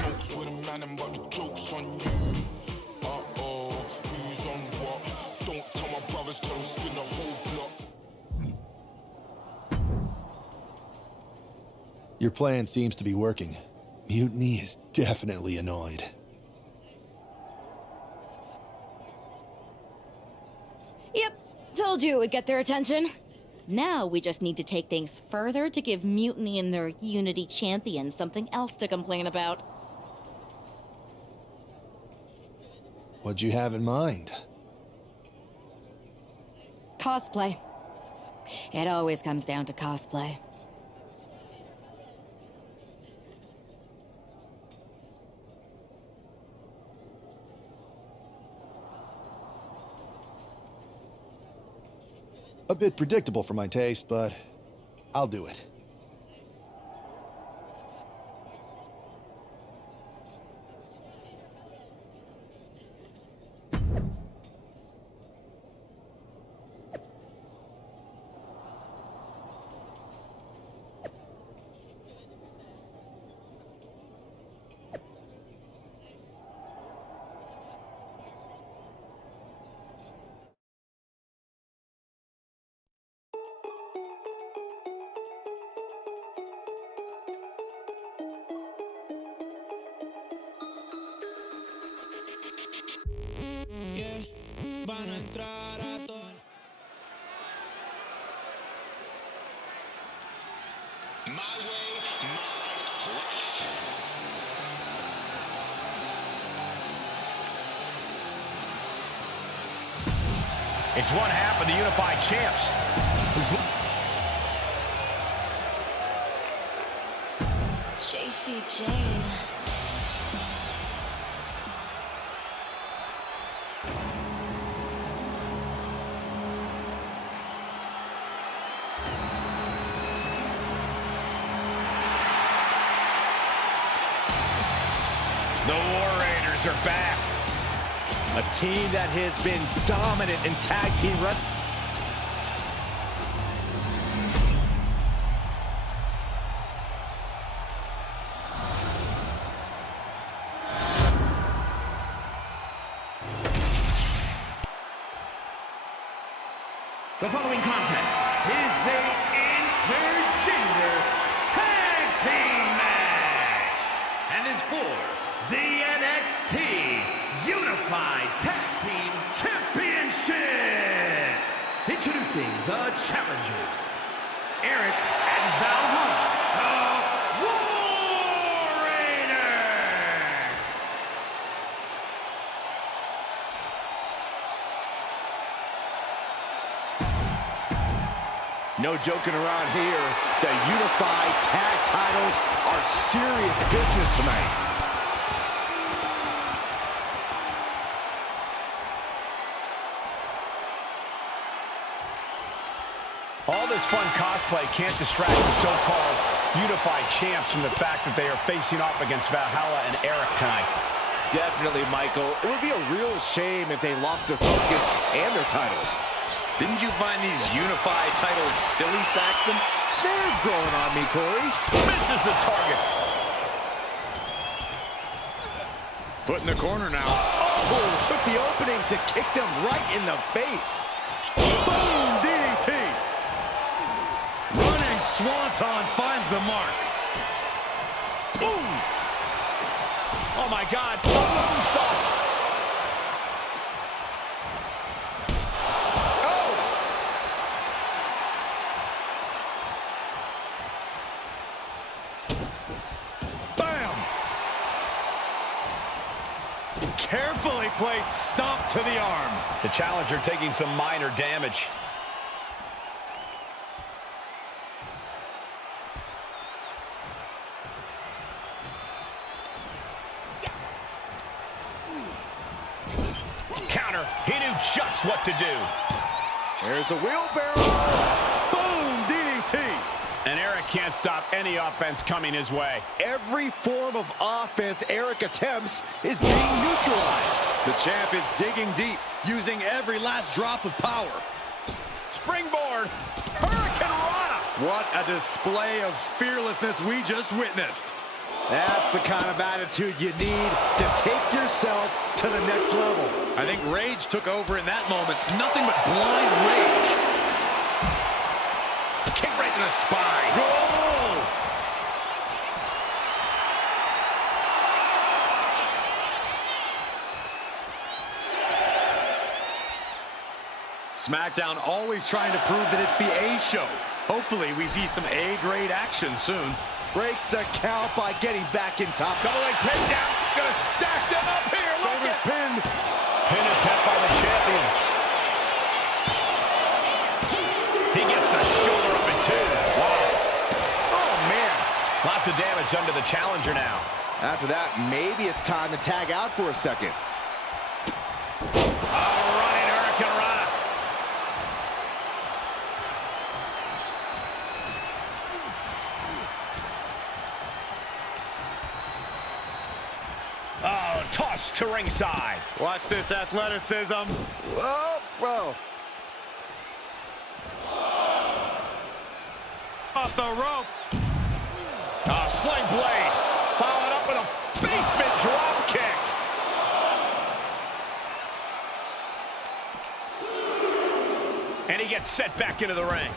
Smokes with a man, but the joke's on you. Uh-oh, who's on what? Don't tell my brothers, cause I'll spin the whole block. Your plan seems to be working. Mutiny is definitely annoyed. Yep, told you it would get their attention. Now we just need to take things further to give Mutiny and their Unity champions something else to complain about. What'd you have in mind? Cosplay. It always comes down to cosplay. A bit predictable for my taste, but I'll do it. Van a entrar a todos. My way, my life. It's one half of the unified champs. JC Jane. The War Raiders are back. A team that has been dominant in tag team wrestling. The following contest is the intergender tag team match and is for the NXT Unified Tag Team Championship. Introducing the challengers, Eric and Valhalla, the War Raiders. No joking around here. The unified tag titles are serious business tonight. All this fun cosplay can't distract the so-called unified champs from the fact that they are facing off against Valhalla and Eric tonight. Definitely, Michael. It would be a real shame if they lost their focus and their titles. Didn't you find these unified titles silly, Saxton? They're growing on me, Corey. Misses the target. Put in the corner now. Oh, took the opening to kick them right in the face. Boom, DDT. Running Swanton finds the mark. Boom. Oh, my God. A moonsault. Carefully placed stomp to the arm. The challenger taking some minor damage. Counter. He knew just what to do. There's a wheelbarrow. Boom, DDT. And Eric can't stop any offense coming his way. Every form of offense Eric attempts is being neutralized. The champ is digging deep, using every last drop of power. Springboard. What a display of fearlessness we just witnessed. That's the kind of attitude you need to take yourself to the next level. I think rage took over in that moment. Nothing but blind rage. Kick right to the spine. Oh! SmackDown always trying to prove that it's the A show. Hopefully we see some A-grade action soon. Breaks the count by getting back in top. Double leg takedown. Gonna stack them up here. Shoulders pinned. Pin attempt by the champion. He gets the shoulder up in two. Wow. Oh, man. Lots of damage done to the challenger now. After that, maybe it's time to tag out for a second. Running Hurricane Rana. Oh, tossed to ringside. Watch this athleticism. Oh, whoa. Off the rope. Oh, sling blade. Followed up with a basement drop kick. And he gets set back into the ring.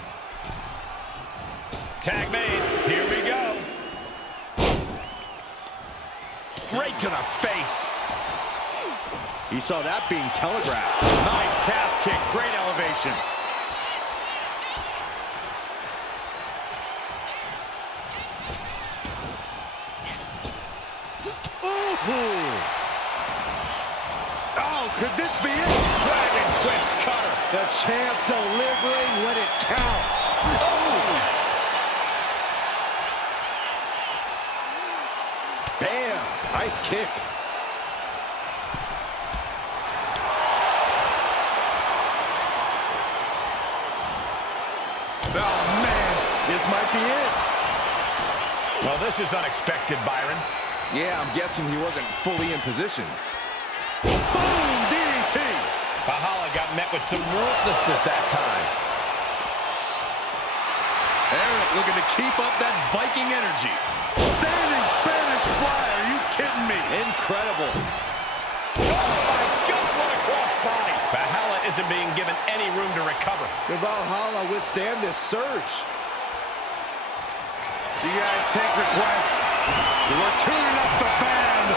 Tag made. Here we go. Right to the face. You saw that being telegraphed. Nice calf kick. Great elevation. Ooh. Oh, could this be it? Dragon twist cutter. The champ delivering when it counts. Oh. Bam. Nice kick. Oh, man. This might be it. Well, this is unexpected, Byron. Yeah, I'm guessing he wasn't fully in position. Boom! DDT. Valhalla got met with some ruthlessness that time. Eric looking to keep up that Viking energy. Standing Spanish fly. Are you kidding me? Incredible. Oh, my God, what a cross body. Valhalla isn't being given any room to recover. Can Valhalla withstand this surge? Do you guys take requests? We're tuning up the band.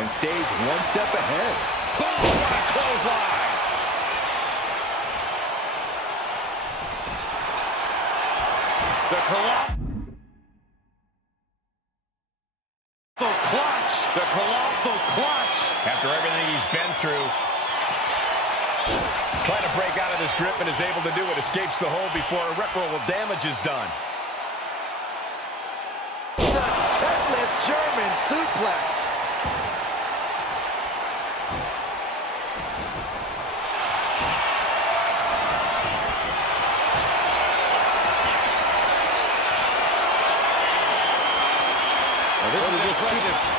And stays one step ahead. Boom, what a clothesline. The colossal clutch. The colossal clutch. After everything he's been through, trying to break out of this grip and is able to do it. Escapes the hold before irreparable damage is done. The deadlift German suplex.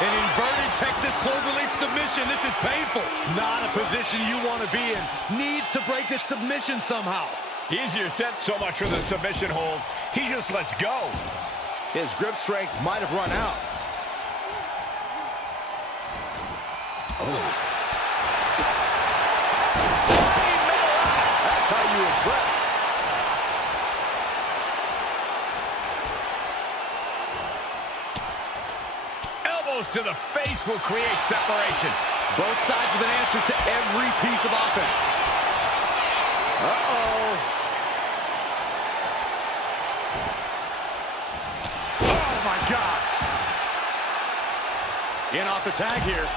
An inverted Texas cloverleaf submission. This is painful. Not a position you want to be in. Needs to break this submission somehow. Easier said, so much for the submission hold. He just lets go. His grip strength might have run out. Oh. That's how you impress. To the face will create separation. Both sides with an answer to every piece of offense. Uh-oh. Oh, my God. In off the tag here.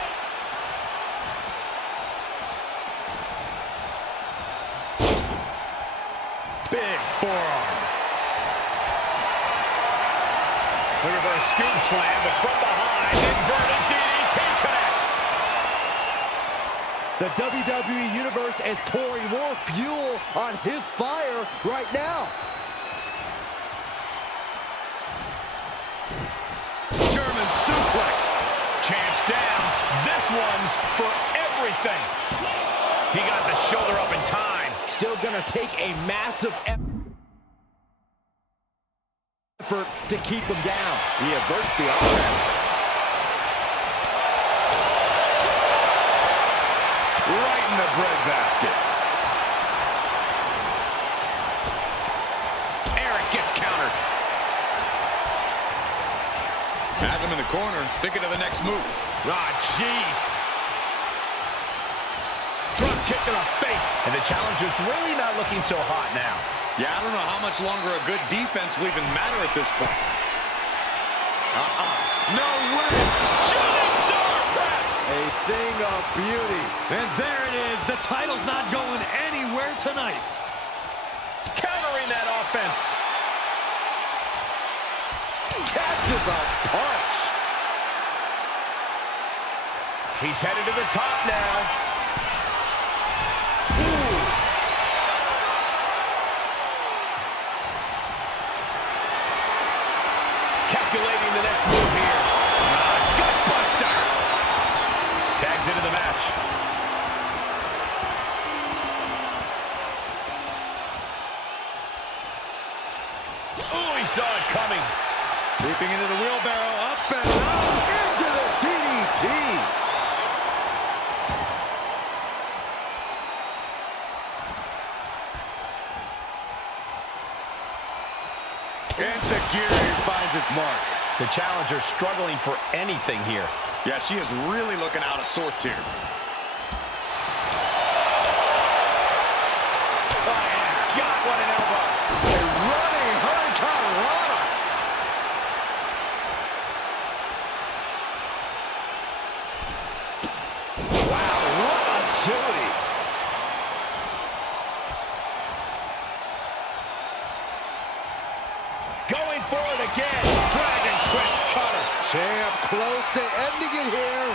Big forearm. The reverse scoop slam, but from behind, inverted DDT connects. The WWE Universe is pouring more fuel on his fire right now. German suplex. Champ's down. This one's for everything. He got the shoulder up in time. still gonna take a massive effort to keep him down. He averts the offense. Right in the breadbasket. Eric gets countered. Has him in the corner, thinking of the next move. Ah, jeez. Drop kick to the face. And the challenger's really not looking so hot now. Yeah, I don't know how much longer a good defense will even matter at this point. No way. Shooting star press. A thing of beauty. And there it is. The title's not going anywhere tonight. Countering that offense. Catches a punch. He's headed to the top now. Ooh. Calculating the next move here. Gutbuster. Tags into the match. Oh, he saw it coming. Leaping into the wheelbarrow, up and up. Into the DDT. Insecurity finds its mark. The challenger struggling for anything here. Yeah, she is really looking out of sorts here. God, what an elbow. A running hurricanrana. Wow, what agility. Going for it again. Dragon twist cutter. Champ close to ending it here.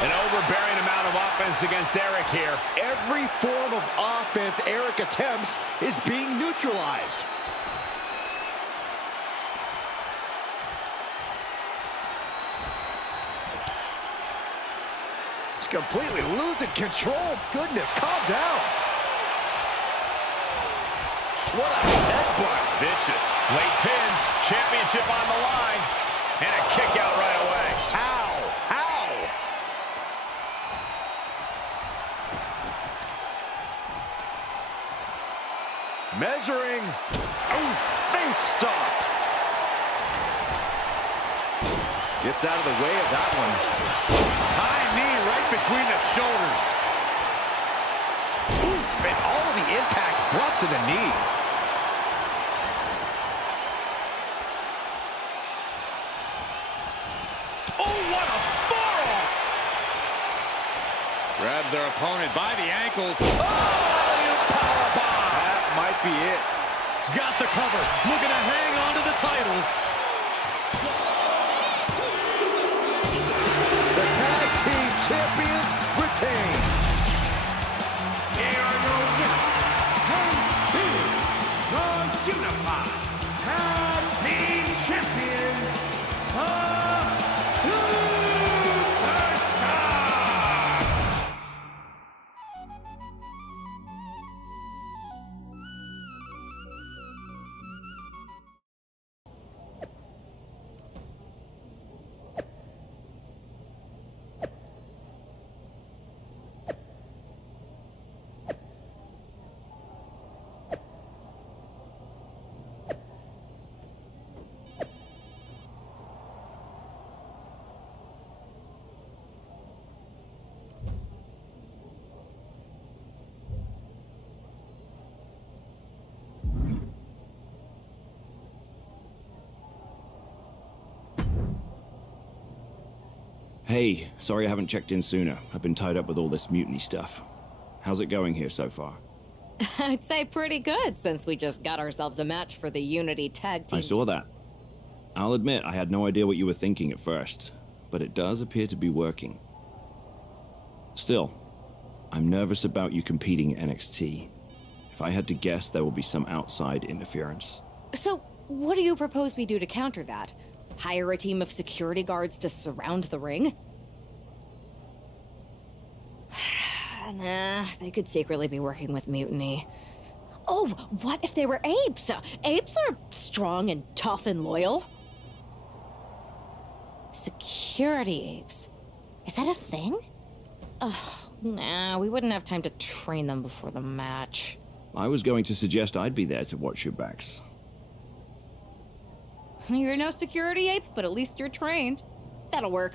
An overbearing amount of offense against Eric here. Every form of offense Eric attempts is being neutralized. He's completely losing control. Goodness, calm down. What a headbutt. Vicious. Late pin. Championship on the line. And a kick out right away. How? How? Measuring. Oh, face stop. Gets out of the way of that one. High knee right between the shoulders. Oof, and all of the impact brought to the knee. Oh, what a forearm! Grabs their opponent by the ankles. Oh, you powerbomb! That might be it. Got the cover. Looking to hang on to the title. The tag team champions retain. Here are your winners, the unified tag team champions, the Hey, sorry I haven't checked in sooner. I've been tied up with all this mutiny stuff. How's it going here so far? I'd say pretty good, since we just got ourselves a match for the Unity Tag Team. I saw that. I'll admit, I had no idea what you were thinking at first, but it does appear to be working. Still, I'm nervous about you competing in NXT. If I had to guess, there will be some outside interference. So, what do you propose we do to counter that? Hire a team of security guards to surround the ring? Nah, they could secretly be working with Mutiny. Oh, what if they were apes? Apes are strong and tough and loyal. Security apes. Is that a thing? Ugh, nah, we wouldn't have time to train them before the match. I was going to suggest I'd be there to watch your backs. You're no security ape, but at least you're trained. That'll work.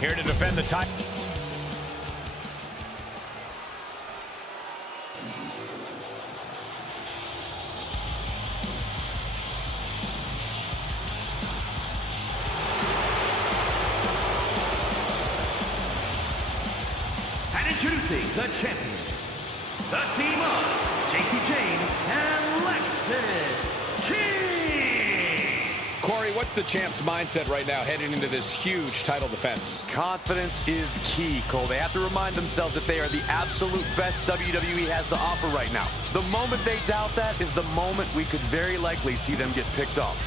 Here to defend the title. And introducing the champions, the team of JC Jane and Lexus King. Corey, what's the champ's mindset right now heading into this huge title defense? Confidence is key, Cole. They have to remind themselves that they are the absolute best WWE has to offer right now. The moment they doubt that is the moment we could very likely see them get picked off.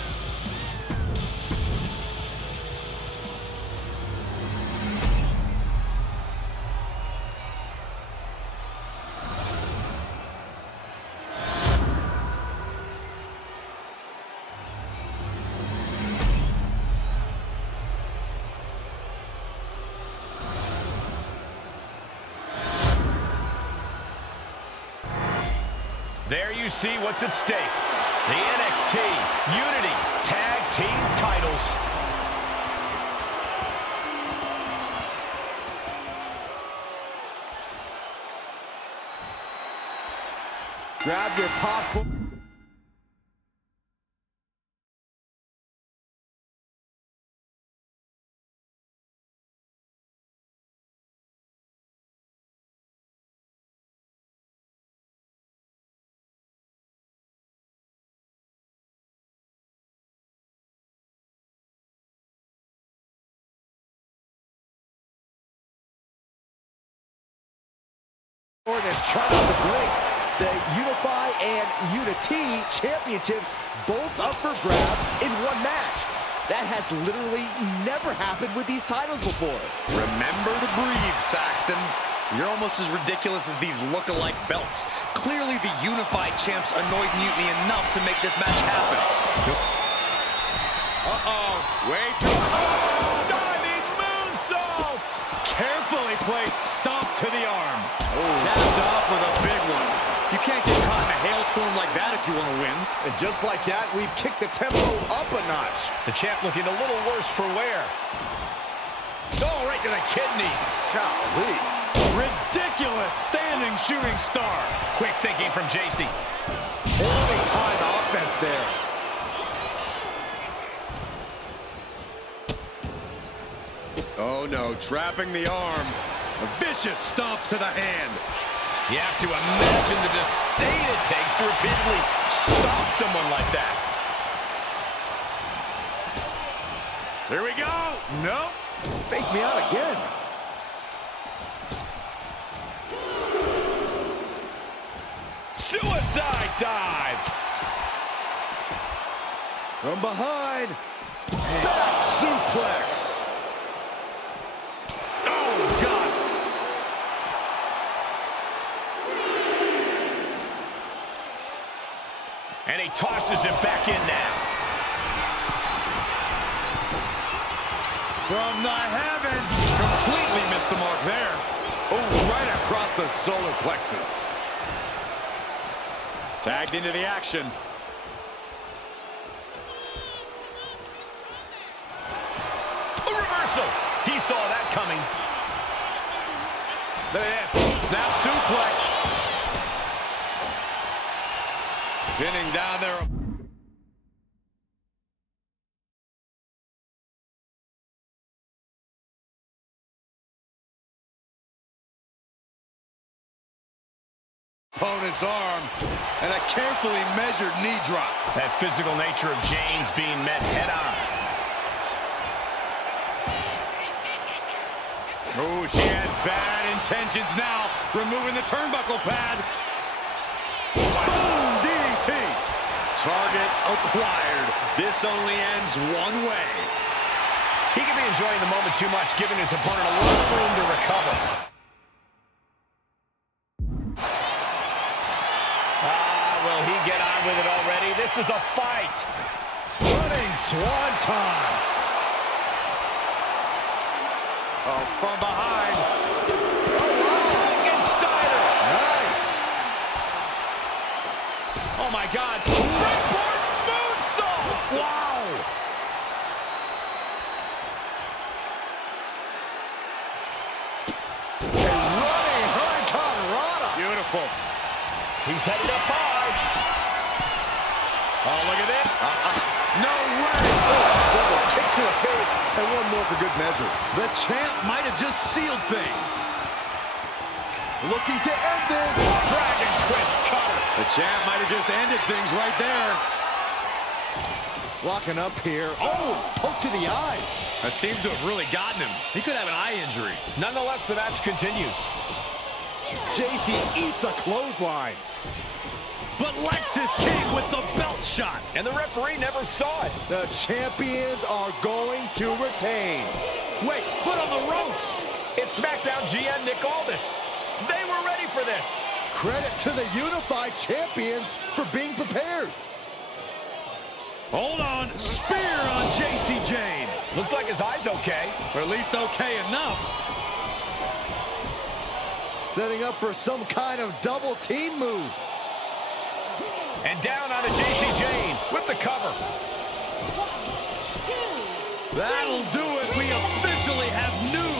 There you see what's at stake. The NXT Unity Tag Team titles. Grab your popcorn. And try not to break. The Unify and Unity championships both up for grabs in one match. That has literally never happened with these titles before. Remember to breathe, Saxton. You're almost as ridiculous as these look-alike belts. Clearly the Unified champs annoyed Mutiny enough to make this match happen. Uh-oh. Way too... Oh, diving moonsault! Carefully placed stomp to the arm. Capped off with a big one. You can't get caught in a hailstorm like that if you want to win. And just like that, we've kicked the tempo up a notch. The champ looking a little worse for wear. Oh, right to the kidneys. Golly. Ridiculous standing shooting star. Quick thinking from JC. Early time offense there. Oh no, trapping the arm. A vicious stomps to the hand. You have to imagine the disdain it takes to repeatedly stomp someone like that. There we go. Nope. Fake me out again. Suicide dive. From behind. Back suplex. Oh, God. And he tosses him back in now. From the heavens. Completely missed the mark there. Oh, right across the solar plexus. Tagged into the action. A reversal. He saw that coming. Look at this. Snap suplex. Pinning down there. Opponent's arm, and a carefully measured knee drop. That physical nature of James being met head-on. Oh, she has bad intentions now. Removing the turnbuckle pad. Boom, DDT. Target acquired. This only ends one way. He could be enjoying the moment too much, giving his opponent a little room to recover. Will he get on with it already? This is a fight. Running swanton. Oh, from behind. Oh, wow. Steiner. Nice. Oh, my God. Springboard moonsault. Wow. A running hurricane rana. Beautiful. He's headed up high. Oh, look at this. No way. Oh, several kicks to the face, and one more for good measure. The champ might have just sealed things. Looking to end this. Dragon twist cutter. The champ might have just ended things right there. Locking up here. Oh, poke to the eyes. That seems to have really gotten him. He could have an eye injury. Nonetheless, the match continues. JC eats a clothesline. But Lexus King with the belt shot. And the referee never saw it. The champions are going to retain. Wait, foot on the ropes. It's SmackDown GM Nick Aldis. They were ready for this. Credit to the unified champions for being prepared. Hold on. Spear on JC Jane. Looks like his eye's okay. Or at least okay enough. Setting up for some kind of double team move. And down onto JC Jane with the cover. 1, 2, That'll do it. We officially have new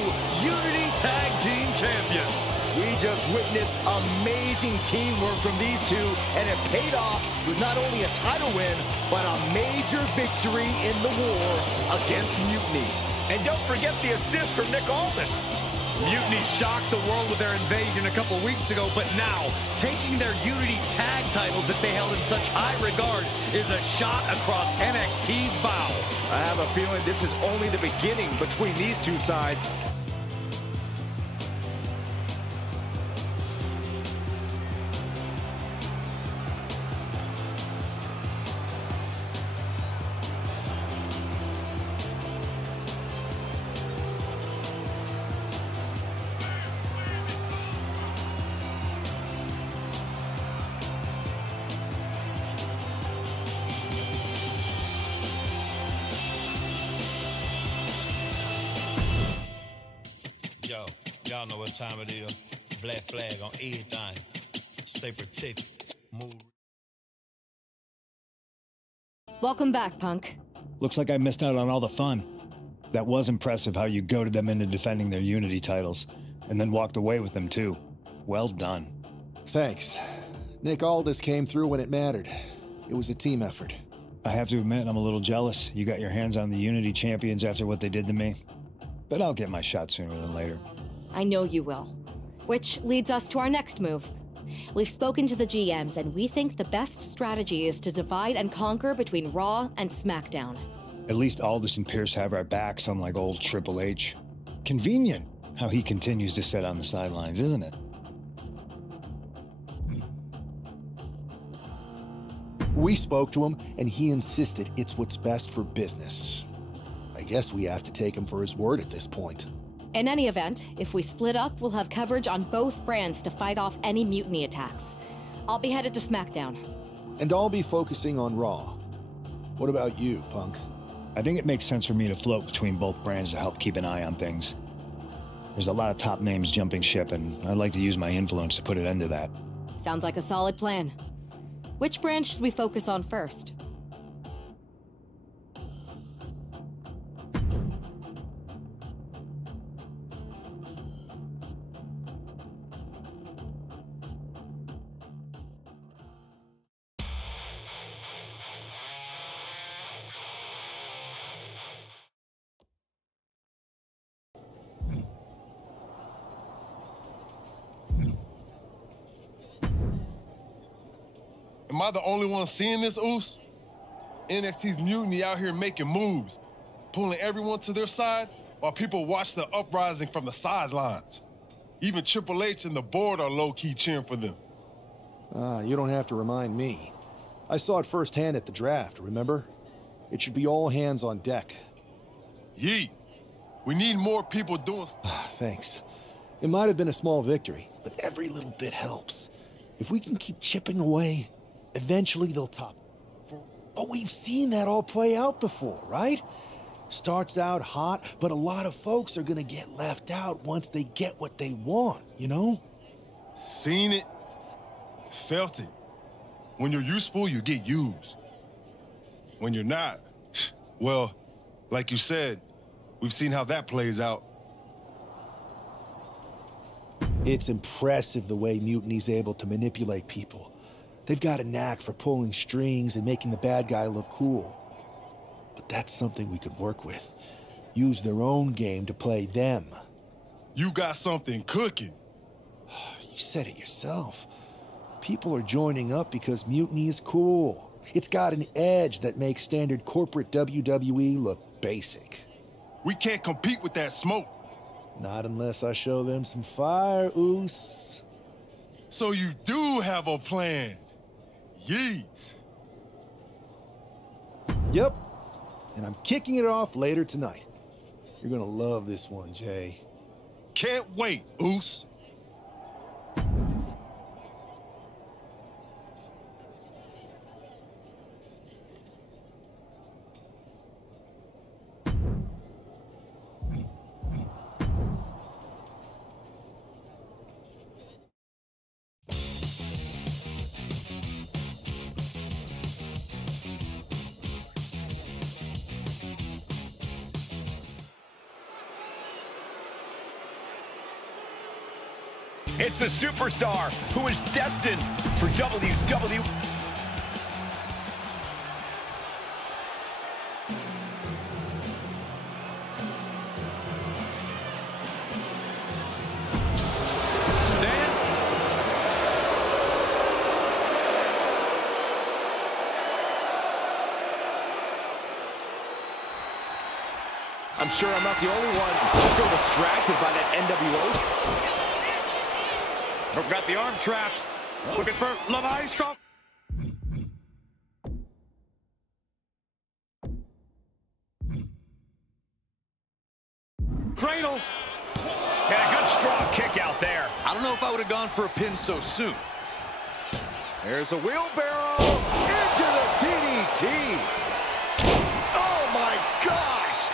Unity Tag Team Champions. We just witnessed amazing teamwork from these two, and it paid off with not only a title win, but a major victory in the war against Mutiny. And don't forget the assist from Nick Aldis. Mutiny shocked the world with their invasion a couple weeks ago, but now, taking their Unity tag titles that they held in such high regard is a shot across NXT's bow. I have a feeling this is only the beginning between these two sides. Yo, y'all know what time it is. Black flag on everything. Stay protected. Move. Welcome back, Punk. Looks like I missed out on all the fun. That was impressive how you goaded them into defending their Unity titles, and then walked away with them too. Well done. Thanks. Nick Aldis came through when it mattered. It was a team effort. I have to admit, I'm a little jealous. You got your hands on the Unity champions after what they did to me. But I'll get my shot sooner than later. I know you will. Which leads us to our next move. We've spoken to the GMs, and we think the best strategy is to divide and conquer between Raw and SmackDown. At least Aldis and Pierce have our backs, unlike old Triple H. Convenient how he continues to sit on the sidelines, isn't it? We spoke to him, and he insisted it's what's best for business. I guess we have to take him for his word at this point. In any event, if we split up, we'll have coverage on both brands to fight off any mutiny attacks. I'll be headed to SmackDown. And I'll be focusing on Raw. What about you, Punk? I think it makes sense for me to float between both brands to help keep an eye on things. There's a lot of top names jumping ship, and I'd like to use my influence to put an end to that. Sounds like a solid plan. Which brand should we focus on first? Am I the only one seeing this, Oos? NXT's Mutiny out here making moves, pulling everyone to their side while people watch the uprising from the sidelines. Even Triple H and the board are low-key cheering for them. You don't have to remind me. I saw it firsthand at the draft, remember? It should be all hands on deck. Yeet. We need more people doing... Thanks. It might have been a small victory, but every little bit helps. If we can keep chipping away, eventually they'll top. But we've seen that all play out before, right? Starts out hot, but a lot of folks are gonna get left out once they get what they want, you know? Seen it. Felt it. When you're useful, you get used. When you're not, well, like you said, we've seen how that plays out. It's impressive the way Mutiny's able to manipulate people. They've got a knack for pulling strings and making the bad guy look cool. But that's something we could work with. Use their own game to play them. You got something cooking. You said it yourself. People are joining up because Mutiny is cool. It's got an edge that makes standard corporate WWE look basic. We can't compete with that smoke. Not unless I show them some fire, Oos. So you do have a plan. Yeet. Yep. And I'm kicking it off later tonight. You're gonna love this one, Jay. Can't wait, Oos. It's the superstar who is destined for WWE. I'm sure I'm not the only one still distracted by that NWO. Got the arm trapped. Looking for Levi. Cradle. And a good strong kick out there. I don't know if I would have gone for a pin so soon. There's a wheelbarrow into the DDT. Oh my gosh.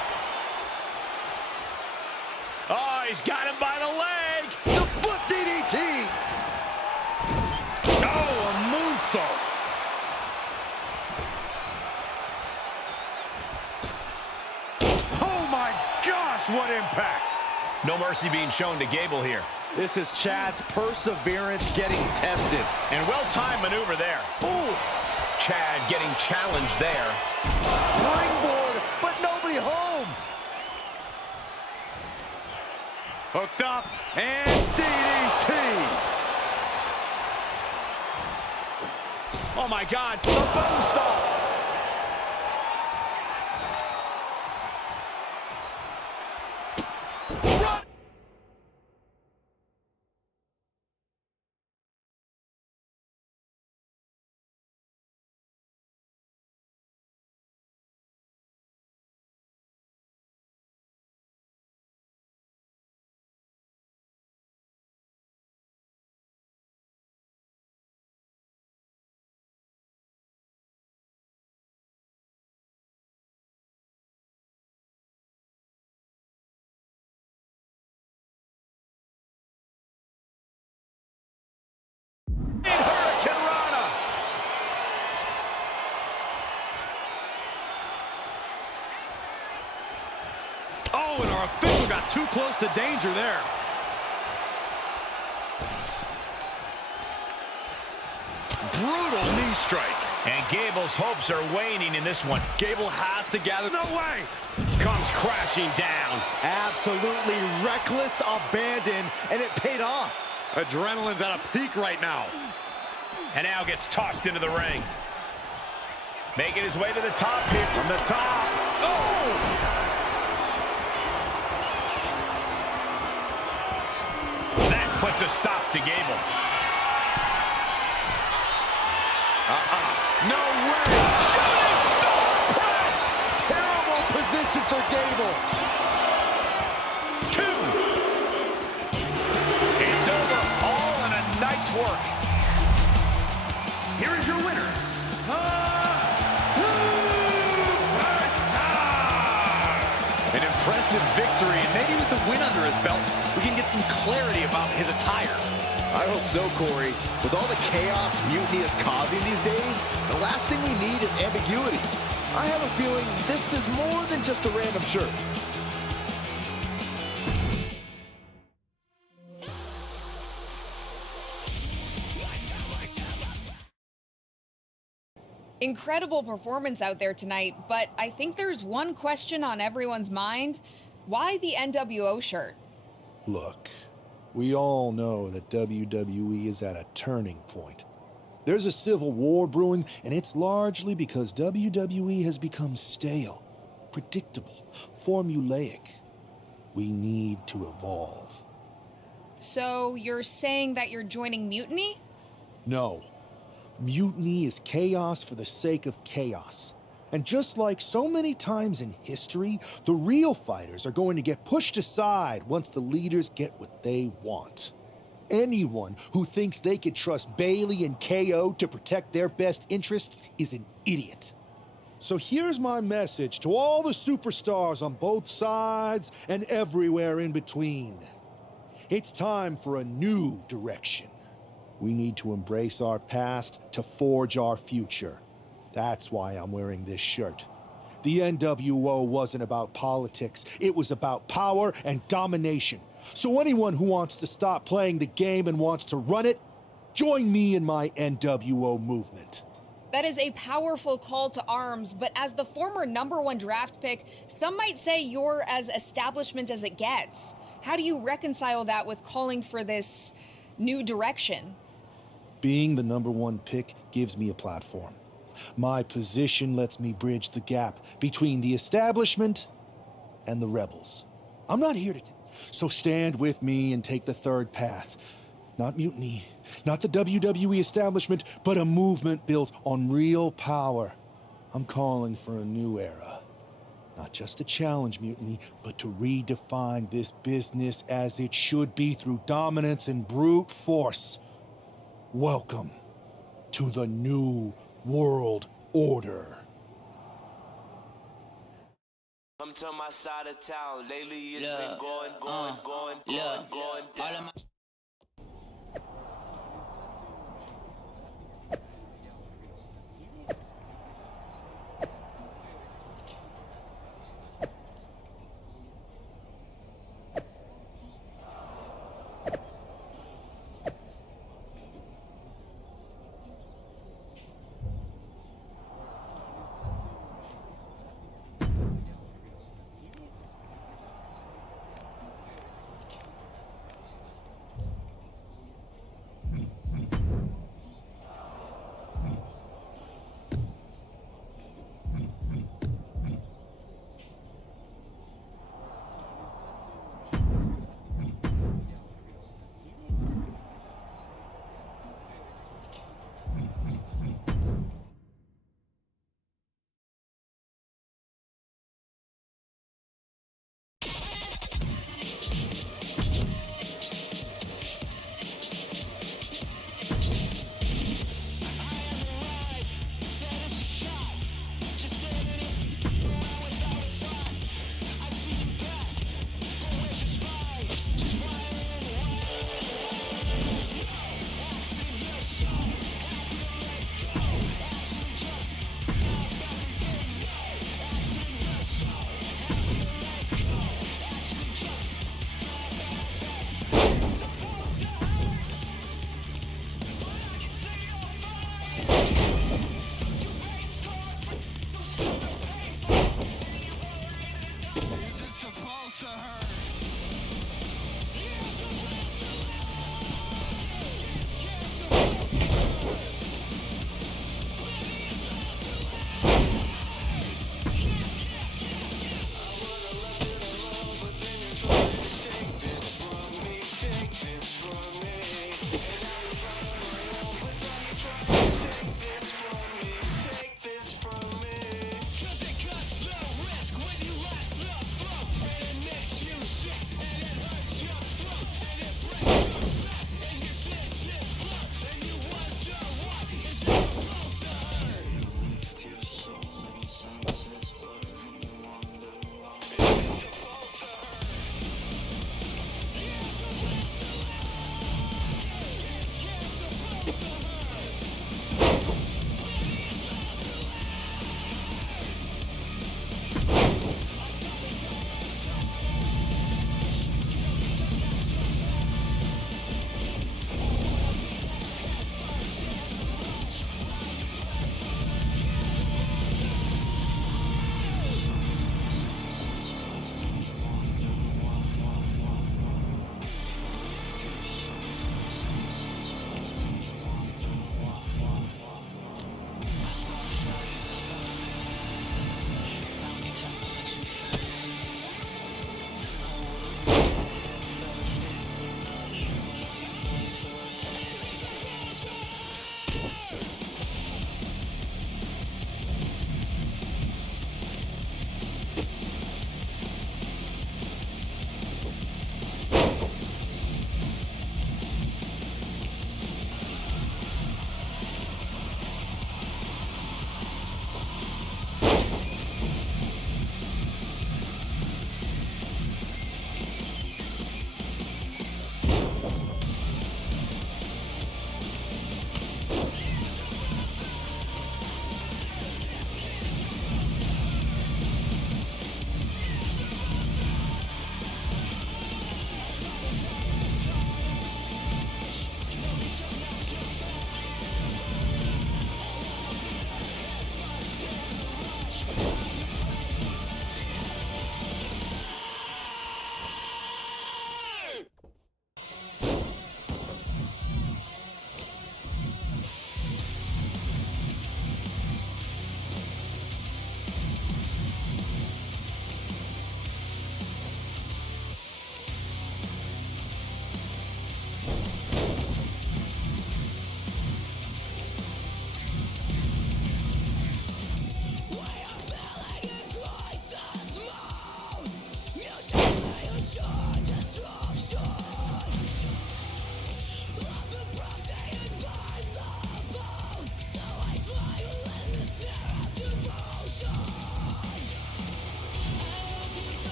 Oh, he's got him by the leg. The foot DDT. Oh, a moonsault. Oh my gosh, what impact. No mercy being shown to Gable here. This is Chad's perseverance getting tested. And well-timed maneuver there. Oof. Chad getting challenged there. Springboard, but nobody home. Hooked up, and DDT. Oh my God, the moonsault. Run. Oh, and our official got too close to danger there. Brutal knee strike. And Gable's hopes are waning in this one. Gable has to gather. No way. Comes crashing down. Absolutely reckless abandon, and it paid off. Adrenaline's at a peak right now. And now gets tossed into the ring. Making his way to the top here. From the top. Oh! That puts a stop to Gable. No way! Shooting star press! Terrible position for Gable. 2. It's over. All in a night's work. Here is your winner, An impressive victory, and maybe with the win under his belt, we can get some clarity about his attire. I hope so, Corey. With all the chaos Mutiny is causing these days, the last thing we need is ambiguity. I have a feeling this is more than just a random shirt. Incredible performance out there tonight, but I think there's one question on everyone's mind. Why the NWO shirt? Look, we all know that WWE is at a turning point. There's a civil war brewing, and it's largely because WWE has become stale, predictable, formulaic. We need to evolve. So you're saying that you're joining Mutiny? No. Mutiny is chaos for the sake of chaos. And just like so many times in history, the real fighters are going to get pushed aside once the leaders get what they want. Anyone who thinks they could trust Bailey and KO to protect their best interests is an idiot. So here's my message to all the superstars on both sides and everywhere in between. It's time for a new direction. We need to embrace our past to forge our future. That's why I'm wearing this shirt. The NWO wasn't about politics. It was about power and domination. So anyone who wants to stop playing the game and wants to run it, join me in my NWO movement. That is a powerful call to arms, but as the former #1 draft pick, some might say you're as establishment as it gets. How do you reconcile that with calling for this new direction? Being the #1 pick gives me a platform. My position lets me bridge the gap between the establishment and the rebels. I'm not here to... So stand with me and take the third path. Not mutiny, not the WWE establishment, but a movement built on real power. I'm calling for a new era. Not just to challenge mutiny, but to redefine this business as it should be through dominance and brute force. Welcome to the New World Order. Come to my side of town. Lately it's been going.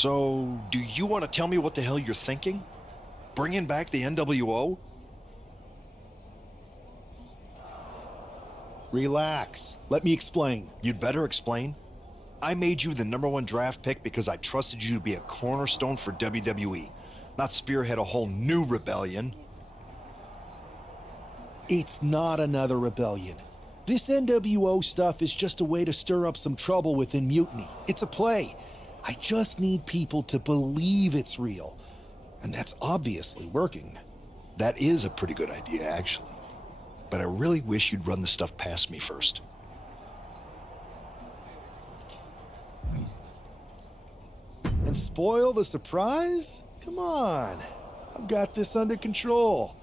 So, do you want to tell me what the hell you're thinking? Bringing back the NWO? Relax. Let me explain. You'd better explain. I made you the #1 draft pick because I trusted you to be a cornerstone for WWE, not spearhead a whole new rebellion. It's not another rebellion. This NWO stuff is just a way to stir up some trouble within Mutiny. It's a play. I just need people to believe it's real. And that's obviously working. That is a pretty good idea, actually. But I really wish you'd run the stuff past me first. And spoil the surprise? Come on. I've got this under control.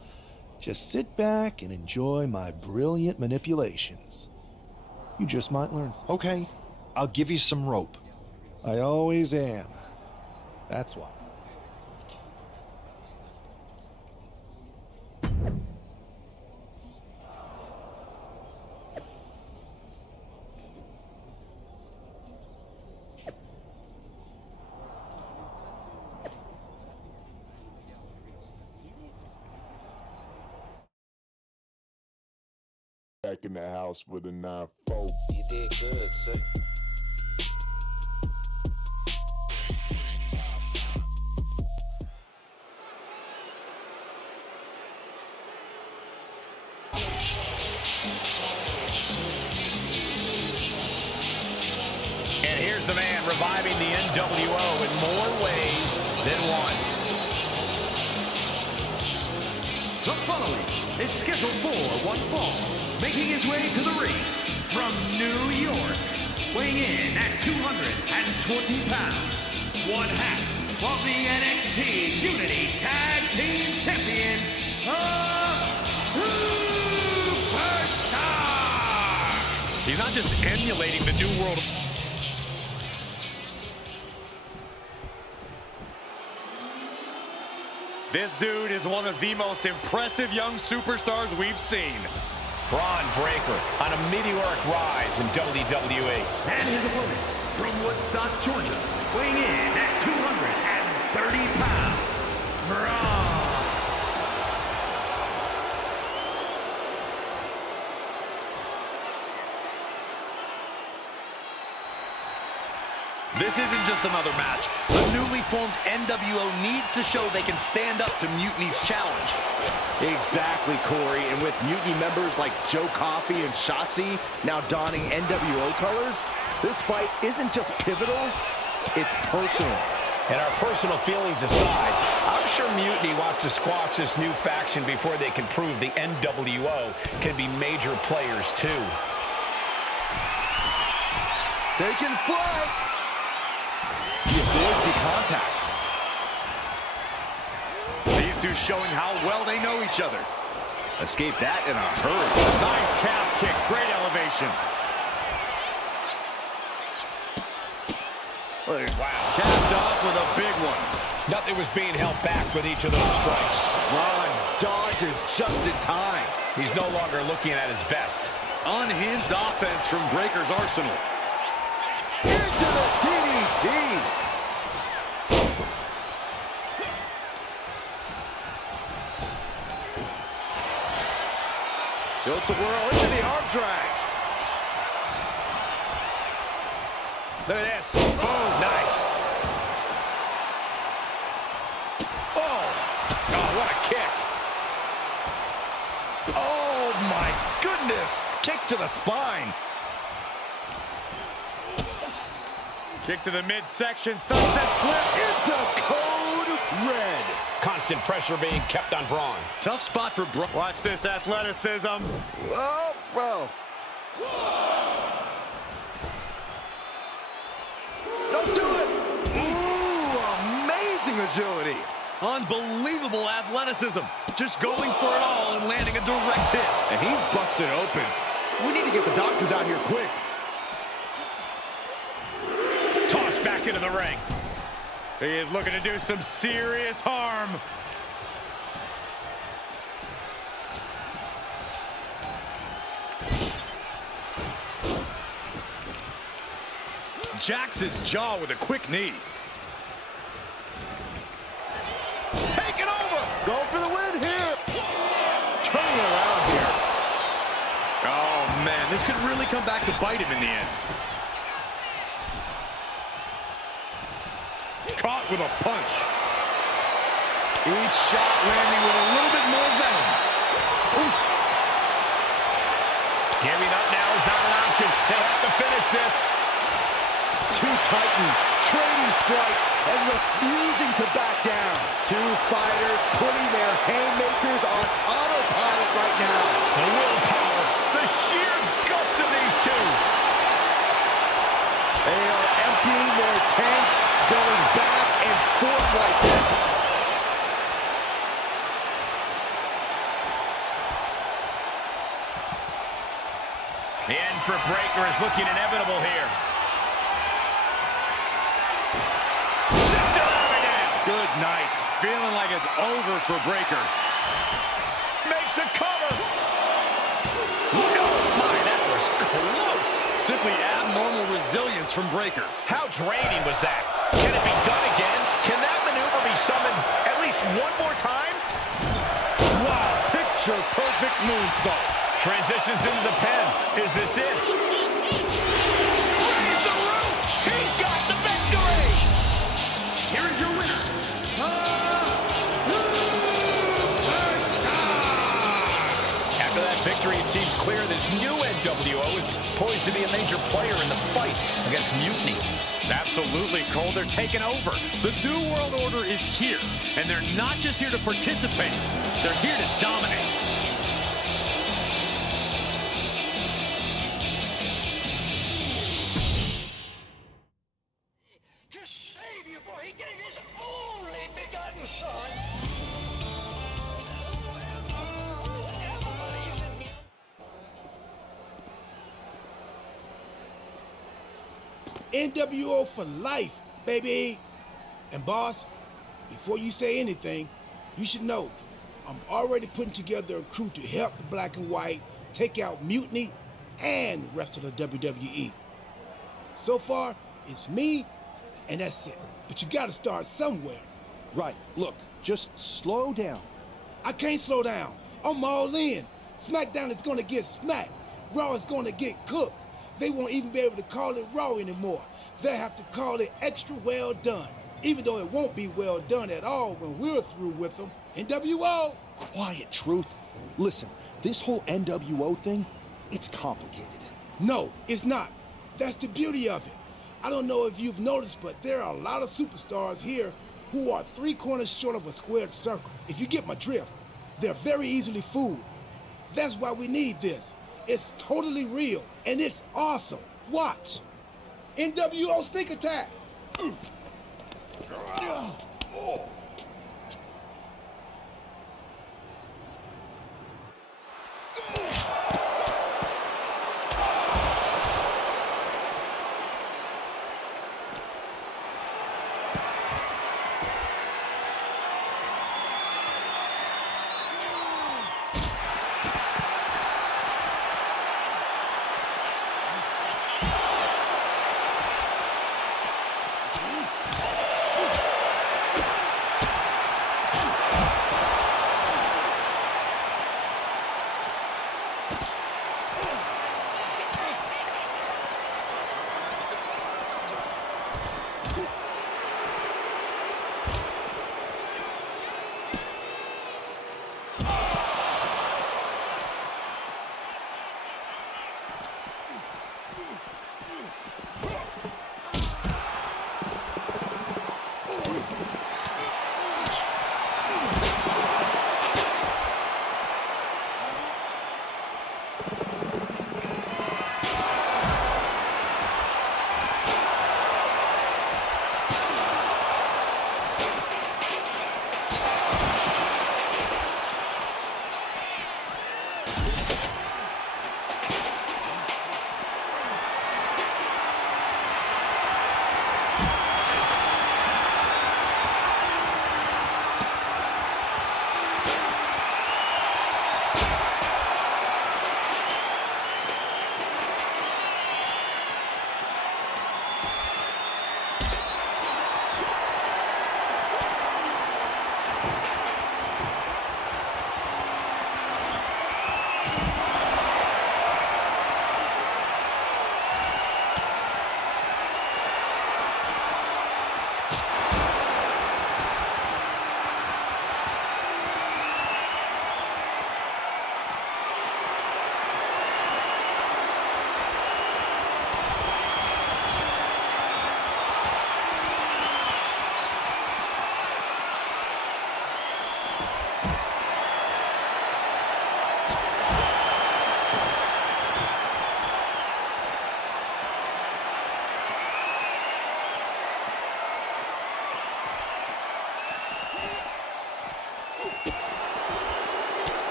Just sit back and enjoy my brilliant manipulations. You just might learn. Okay, I'll give you some rope. I always am. That's why. Back in the house with a 9-4. You did good, sir. And here's the man reviving the NWO in more ways than one. The following is scheduled for one fall. Making his way to the ring from New York, weighing in at 220 pounds, one half of the NXT Unity Tag Team Champions, Superstar! He's not just emulating the New World. This dude is one of the most impressive young superstars we've seen. Braun Breaker on a meteoric rise in WWE. And his opponent from Woodstock, Georgia, weighing in at 230 pounds, Braun. This isn't just another match. The newly formed NWO needs to show they can stand up to Mutiny's challenge. Exactly, Corey. And with Mutiny members like Joe Coffey and Shotzi now donning NWO colors, this fight isn't just pivotal, it's personal. And our personal feelings aside, I'm sure Mutiny wants to squash this new faction before they can prove the NWO can be major players too. Taking flight. He avoids the contact. These two showing how well they know each other. Escape that in a hurry. Nice calf kick, great elevation. Wow, capped off with a big one. Nothing was being held back with each of those strikes. Ron dodges just in time. He's no longer looking at his best. Unhinged offense from Breaker's arsenal. Into the DDT. Tilt-a-whirl into the arm drag. Look at this. Boom. Nice. Oh, what a kick. Oh, my goodness. Kick to the spine. Kick to the midsection, sunset flip. Into code red. Constant pressure being kept on Braun. Tough spot for Braun. Watch this athleticism. Oh, bro. Don't do it. Ooh, amazing agility. Unbelievable athleticism. Just going for it all and landing a direct hit. And he's busted open. We need to get the doctors out here quick. Tossed back into the ring. He is looking to do some serious harm. Jacks his jaw with a quick knee. Go for the win here. Turning it around here. Oh, man, this could really come back to bite him in the end. Caught with a punch. Each shot landing with a little bit more venom. Oof. Giving up now is not an option. They have to finish this. Two titans trading strikes and refusing to back down. Two fighters putting their haymakers on autopilot right now. The willpower, the sheer guts of these two. They are emptying their tanks, going back and forth like this. The end for Breakker is looking inevitable here. Good night. Feeling like it's over for Breakker. Makes a cover. Oh my, that was close. Simply abnormal resilience from Breakker. How draining was that? Can it be done again? Can that maneuver be summoned at least one more time? Wow, picture perfect moonsault. Transitions into the pen. Is this it? Raise the roof. He's got the victory. Here is your winner. After that victory, it seems clear this new NWO is poised to be a major player in the fight against Mutiny. Absolutely, Cole. They're taking over. The New World Order is here, and they're not just here to participate. They're here to dominate. To save you, for he gave his only begotten son. NWO for life, baby. And boss, before you say anything, you should know I'm already putting together a crew to help the Black and White take out Mutiny and the rest of the WWE. So far, it's me, and that's it. But you gotta start somewhere. Right, look, just slow down. I can't slow down. I'm all in. SmackDown is gonna get smacked. Raw is gonna get cooked. They won't even be able to call it Raw anymore. They'll have to call it extra well done, even though it won't be well done at all when we're through with them. NWO! Quiet, Truth. Listen, this whole NWO thing, it's complicated. No, it's not. That's the beauty of it. I don't know if you've noticed, but there are a lot of superstars here who are 3 corners short of a squared circle. If you get my drift, they're very easily fooled. That's why we need this. It's totally real, and it's awesome. Watch. NWO Sneak Attack.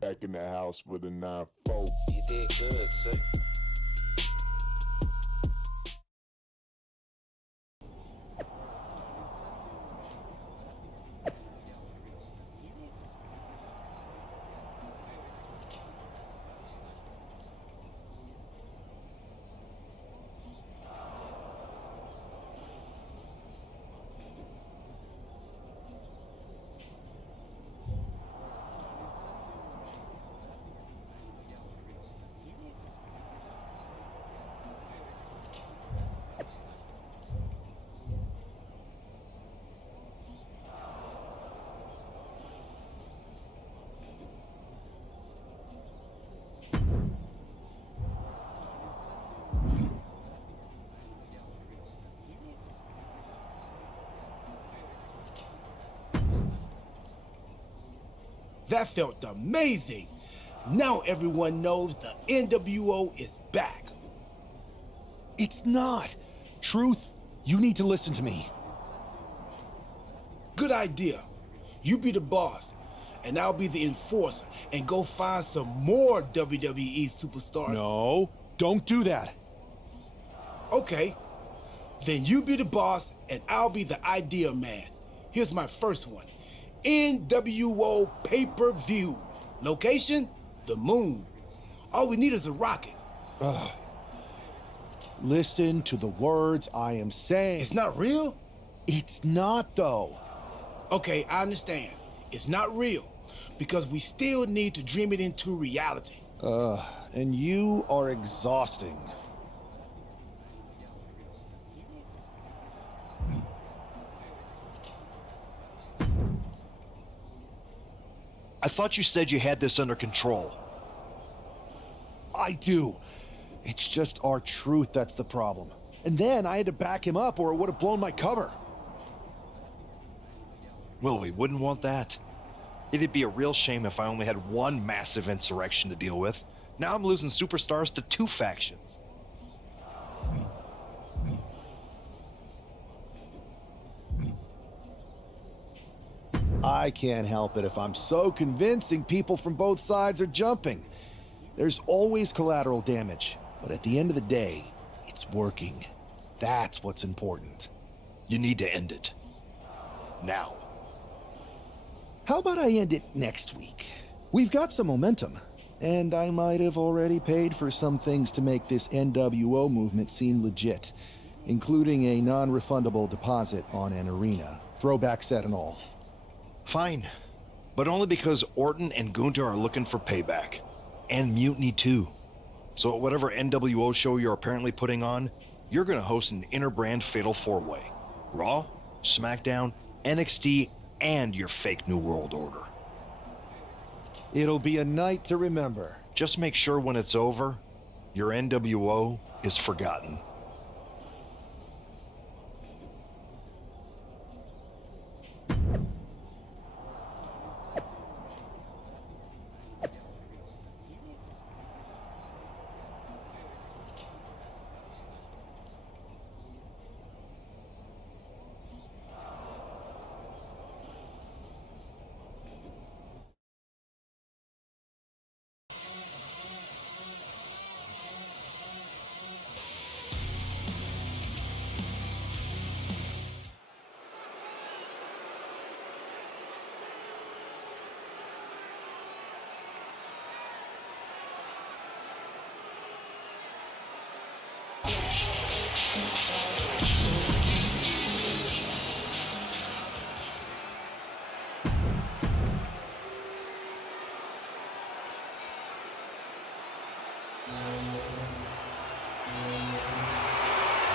Back in the house with a 9-4. You did good, sir. That felt amazing. Now everyone knows the NWO is back. It's not. Truth, you need to listen to me. Good idea. You be the boss, and I'll be the enforcer and go find some more WWE superstars. No, don't do that. Okay. Then you be the boss, and I'll be the idea man. Here's my first one. NWO pay-per-view. Location? The moon. All we need is a rocket. Listen to the words I am saying. It's not real? It's not, though. Okay, I understand. It's not real, because we still need to dream it into reality. And you are exhausting. I thought you said you had this under control. I do. It's just our truth that's the problem. And then I had to back him up or it would have blown my cover. Well, we wouldn't want that. It'd be a real shame if I only had one massive insurrection to deal with. Now I'm losing superstars to 2 factions. I can't help it if I'm so convincing people from both sides are jumping. There's always collateral damage, but at the end of the day, it's working. That's what's important. You need to end it. Now. How about I end it next week? We've got some momentum, and I might have already paid for some things to make this NWO movement seem legit, including a non-refundable deposit on an arena, throwback set and all. Fine, but only because Orton and Gunther are looking for payback. And Mutiny too. So at whatever NWO show you're apparently putting on, you're gonna host an inter-brand fatal four-way. Raw, SmackDown, NXT, and your fake New World Order. It'll be a night to remember. Just make sure when it's over, your NWO is forgotten.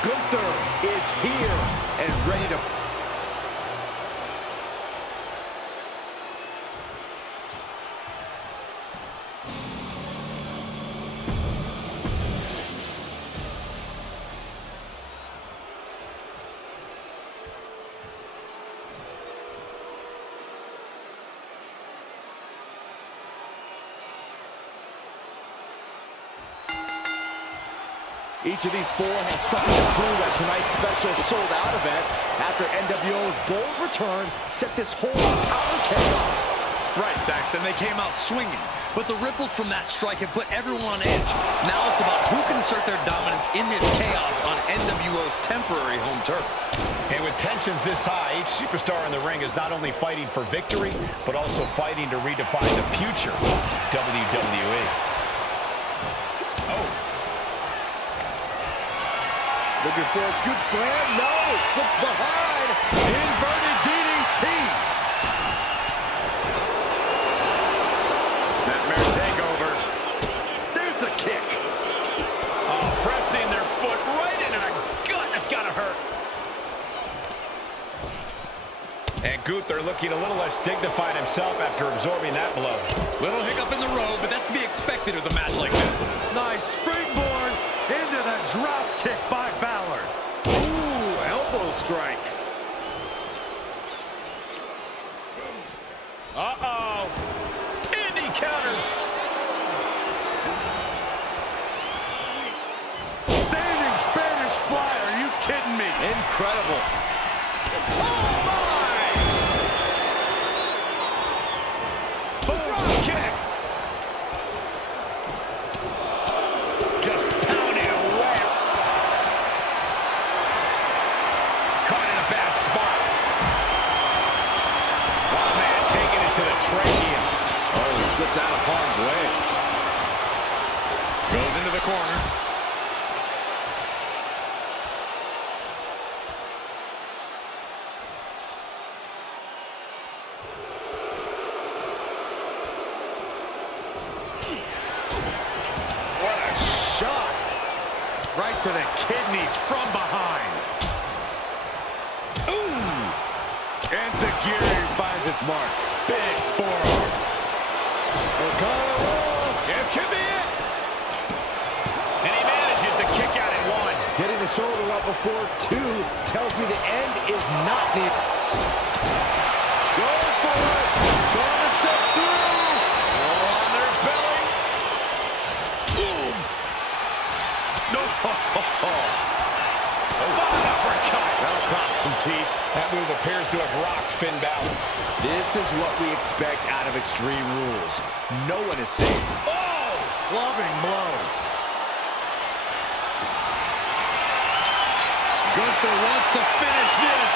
Gunther is here and ready to... Each of these four has something to prove at tonight's special sold-out event after NWO's bold return set this whole power keg off. Right, Saxton, they came out swinging, but the ripples from that strike have put everyone on edge. Now it's about who can assert their dominance in this chaos on NWO's temporary home turf. And with tensions this high, each superstar in the ring is not only fighting for victory, but also fighting to redefine the future of WWE. Oh. Looking for a scoop slam. No, slips behind. Inverted DDT. Snapmare takeover. There's the kick. Oh, pressing their foot right into the gut. That's got to hurt. And Gunther looking a little less dignified himself after absorbing that blow. Little hiccup in the road, but that's to be expected with a match like this. Nice springboard into the drop kick by Balor. Ooh, elbow strike. Uh-oh. And he counters. Standing Spanish fly. Are you kidding me? Incredible. Oh, my! Boom kick. Just pounding away. Caught in a bad spot. Oh, man, taking it to the trachea. Oh, he slips out of harm's way. Goes into the corner. What a shot. Right to the kidneys from behind. Ooh. Enziguri finds its mark. Big forearm. This could be it. And he manages to kick out at one. Getting the shoulder up before two tells me the end is not near. Go for it. Gonna step through. On their belly. Boom. No. Uppercut. That'll cost some teeth. That move appears to have rocked Finn Balor. This is what we expect out of Extreme Rules. No one is safe. Oh! clubbing blow. Gunther wants to finish this.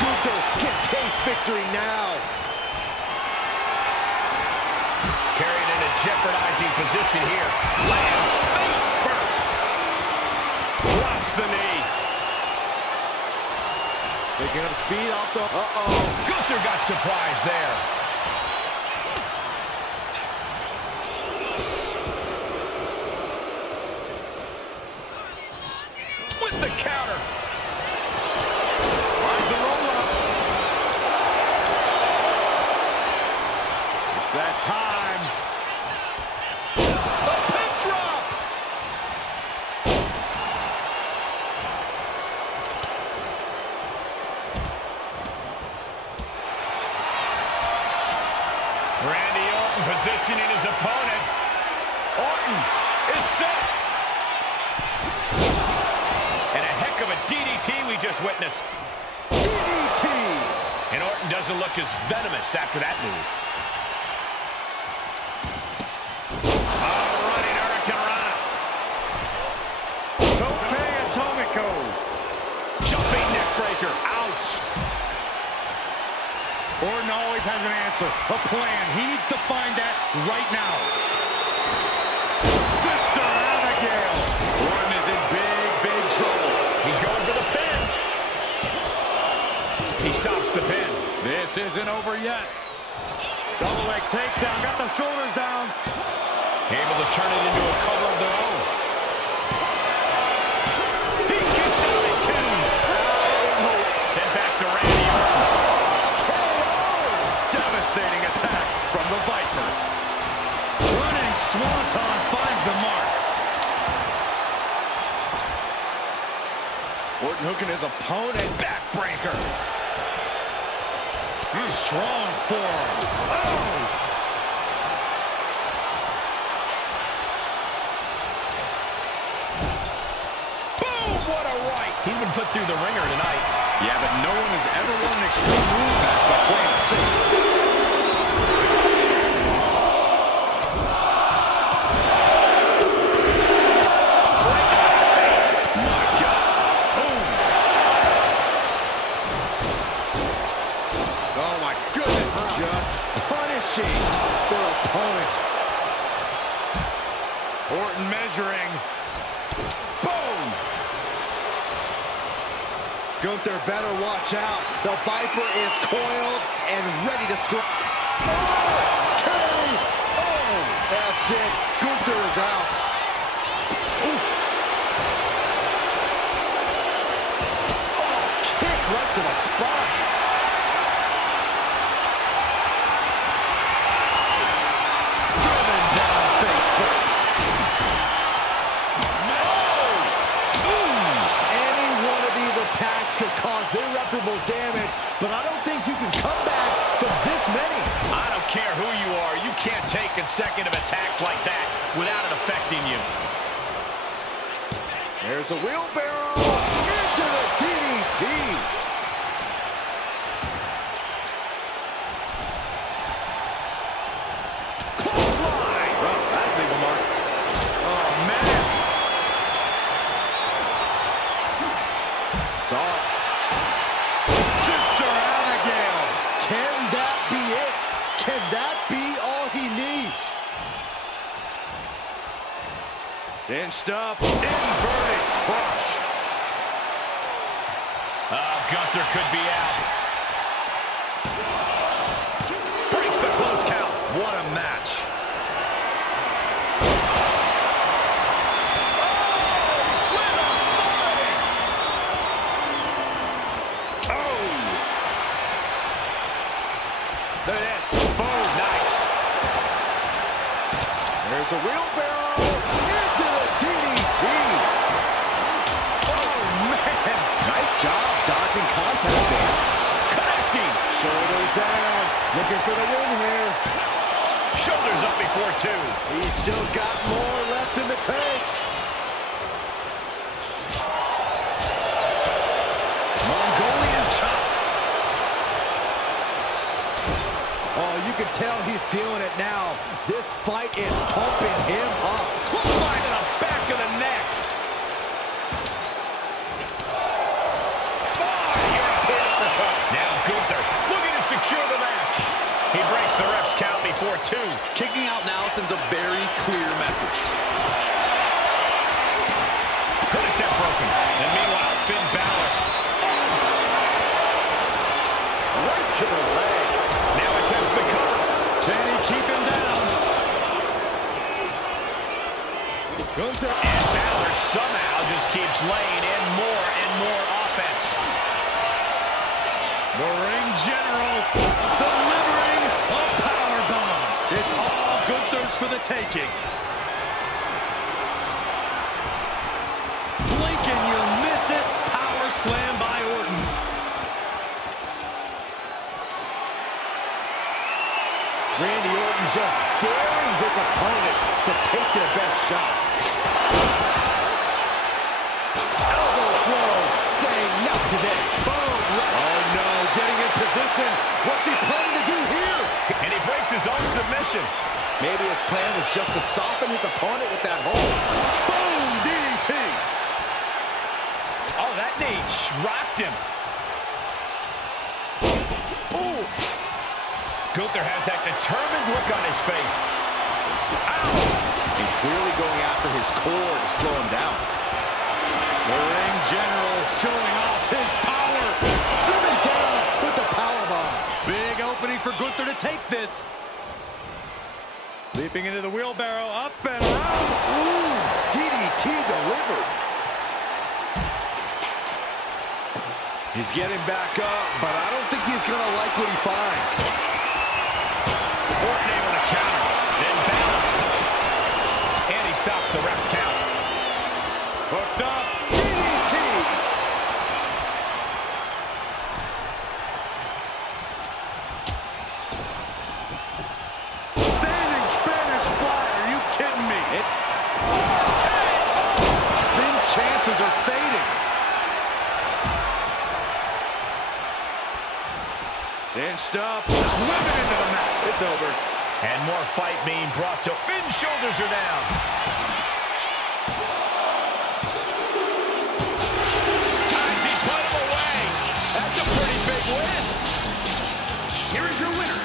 Gunther can taste victory now. Carried in a jeopardizing position here. Lands face first. Drops the knee. Picking up speed off the... Uh-oh. Gunther got surprised there. With the counter. Finds the roll-up. It's that time. A pin drop. Randy Orton positioning his opponent. Orton is set. And a heck of a DDT we just witnessed. DDT! And Orton doesn't look as venomous after that move. Running Hurricanrana. Tope Atomico. Jumping neckbreaker. Ouch. Orton always has an answer, a plan. He needs to find that right now. Sister Abigail. Orton is in big trouble. He's going for the pin. He stops the pin. This isn't over yet. Double leg takedown, got the shoulders down. Able to turn it into a cover of their own. He kicks out at two. Then back to Randy Orton. Devastating attack from the Viper. Running Swanton finds the mark. Orton hooking his opponent. Backbreaker. Strong forearm. Oh! Boom! What a right. He's been put through the ringer tonight. Yeah, but no one has ever won an Extreme Rules match by playing it safe. Their opponent. Orton measuring. Boom! Gunther better watch out. The Viper is coiled and ready to strike. Oh! Carry! Oh! That's it. Gunther is out. Oof. Oh, kick right to the spine. Could cause irreparable damage, but I don't think you can come back from this many. I don't care who you are. You can't take consecutive attacks like that without it affecting you. There's a wheelbarrow into the DDT. Clothesline. Well, that'll leave a mark. Oh, man. Saw it. Sister Abigail. Can that be it? Can that be all he needs? Cinched up. Inverted crush. Oh, Gunther could be out. Breaks the close count. What a match. Look at this. Boom. Nice. There's a wheelbarrow into the DDT. Oh, man. Nice job dodging contact there. Connecting. Shoulders down. Looking for the win here. Shoulders up before two. He's still got more left in the tank. Mongolian chop. Oh, you can tell he's feeling it now. This fight is pumping him up. Clothesline to the back of the neck. Now Gunther looking to secure the match. He breaks the ref's count before 2. Kicking out now sends a very clear message. Good attempt broken. And meanwhile, Finn Balor. Right to the leg. Now attempts the cover. Can he keep him down? Gunther and Balor somehow just keeps laying in more and more offense. The ring general delivering a powerbomb. It's all Gunther's for the taking. Blink and you'll miss it. Power slam by Orton. Randy Orton's just daring his opponent to take their best shot. Elbow throw, saying not today. Boom. Oh no, getting in position. What's he planning to do here? And he breaks his own submission. Maybe his plan was just to soften his opponent with that hold. Boom, DDT. Oh, that knee rocked him. Ooh. Gunther has that determined look on his face. Ow! And clearly going after his core to slow him down. The ring general showing off his power. Driven down with the powerbomb. Big opening for Gunther to take this. Leaping into the wheelbarrow, up and around. Ooh, DDT delivered. He's getting back up, but I don't think he's going to like what he finds. Orton able to counter. Then Balor. And he stops the ref's count. Hooked up. DDT. Standing Spanish fly. Are you kidding me? Finn's chances are fading. Cinched up. Driven into the mat. It's over. And more fight being brought to Finn's shoulders are down. As he put him away. That's a pretty big win. Here is your winner,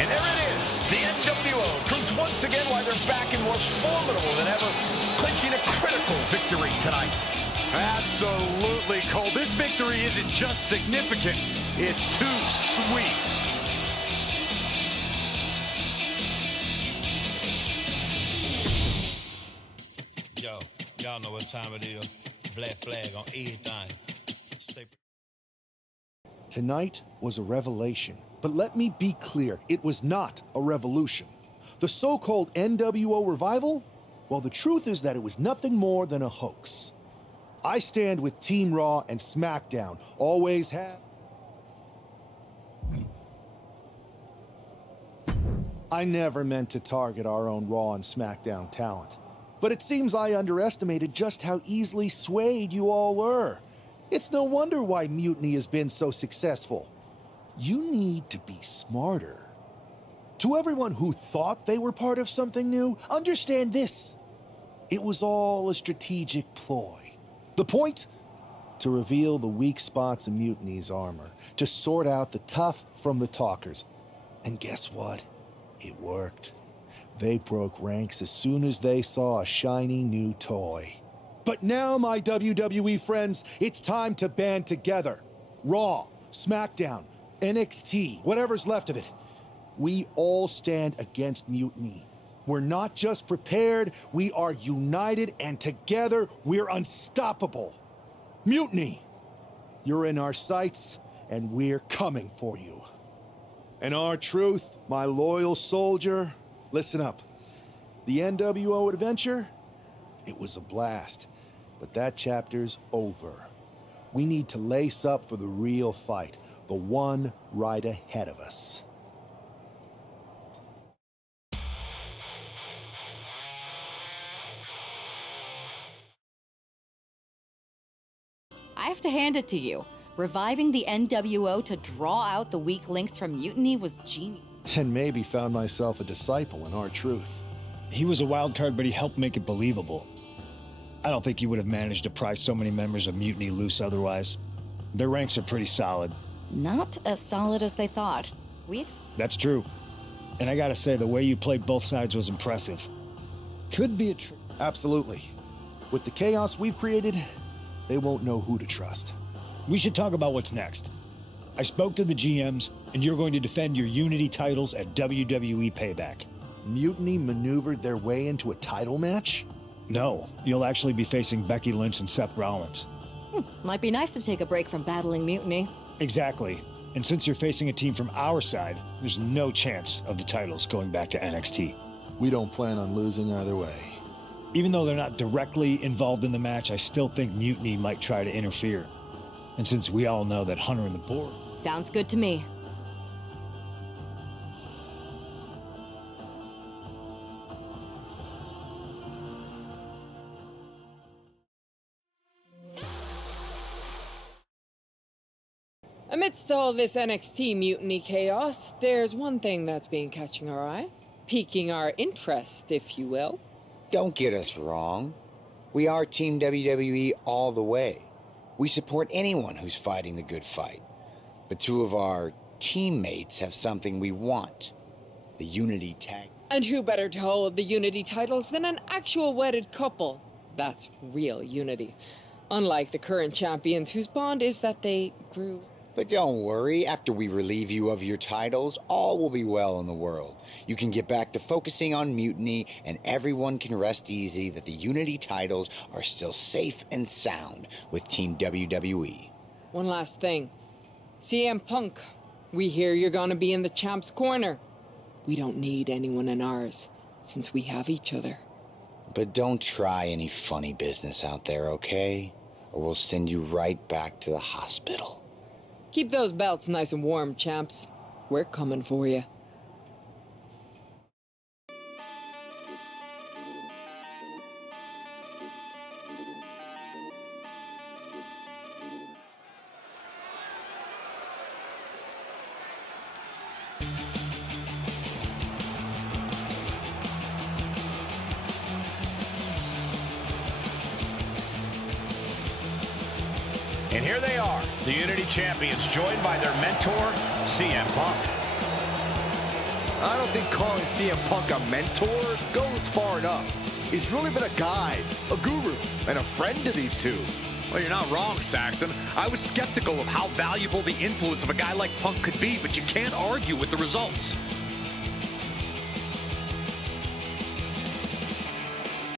And there it is. The NWO proves once again why they're back and more formidable than ever, clinching a critical victory tonight. Absolutely, Cole. This victory isn't just significant. It's too sweet. Yo, y'all know what time it is. Black flag on everything. Stay. Tonight was a revelation, but let me be clear, it was not a revolution. The so-called NWO revival? Well, the truth is that it was nothing more than a hoax. I stand with Team Raw and SmackDown, always have. I never meant to target our own Raw and SmackDown talent, but it seems I underestimated just how easily swayed you all were. It's no wonder why Mutiny has been so successful. You need to be smarter. To everyone who thought they were part of something new, understand this. It was all a strategic ploy. The point? To reveal the weak spots in Mutiny's armor, to sort out the tough from the talkers. And guess what? It worked. They broke ranks as soon as they saw a shiny new toy. But now, my WWE friends, it's time to band together. Raw, SmackDown, NXT, whatever's left of it. We all stand against Mutiny. We're not just prepared, we are united, and together we're unstoppable. Mutiny, you're in our sights, and we're coming for you. And our truth, my loyal soldier, listen up. The NWO adventure, it was a blast, but that chapter's over. We need to lace up for the real fight, the one right ahead of us. I have to hand it to you. Reviving the NWO to draw out the weak links from Mutiny was genius. And maybe found myself a disciple in R-Truth. He was a wild card, but he helped make it believable. I don't think you would have managed to pry so many members of Mutiny loose otherwise. Their ranks are pretty solid. Not as solid as they thought. That's true. And I gotta say, the way you played both sides was impressive. Could be a trick. Absolutely. With the chaos we've created, they won't know who to trust. We should talk about what's next. I spoke to the GMs, and you're going to defend your Unity titles at WWE Payback. Mutiny maneuvered their way into a title match? No, you'll actually be facing Becky Lynch and Seth Rollins. Might be nice to take a break from battling Mutiny. Exactly. And since you're facing a team from our side, there's no chance of the titles going back to NXT. We don't plan on losing either way. Even though they're not directly involved in the match, I still think Mutiny might try to interfere. And since we all know that Hunter and the Board... Sounds good to me. Amidst all this NXT Mutiny chaos, there's one thing that's been catching our eye. Piquing our interest, if you will. Don't get us wrong. We are Team WWE all the way. We support anyone who's fighting the good fight. But two of our teammates have something we want. The Unity tag. And who better to hold the Unity titles than an actual wedded couple? That's real Unity. Unlike the current champions whose bond is that they grew. But don't worry, after we relieve you of your titles, all will be well in the world. You can get back to focusing on Mutiny, and everyone can rest easy that the Unity titles are still safe and sound with Team WWE. One last thing. CM Punk, we hear you're gonna be in the champ's corner. We don't need anyone in ours, since we have each other. But don't try any funny business out there, okay? Or we'll send you right back to the hospital. Keep those belts nice and warm, champs. We're coming for you. And here they are, the Unity Champions, joined by their mentor, CM Punk. I don't think calling CM Punk a mentor goes far enough. He's really been a guide, a guru, and a friend to these two. Well, you're not wrong, Saxton. I was skeptical of how valuable the influence of a guy like Punk could be, but you can't argue with the results.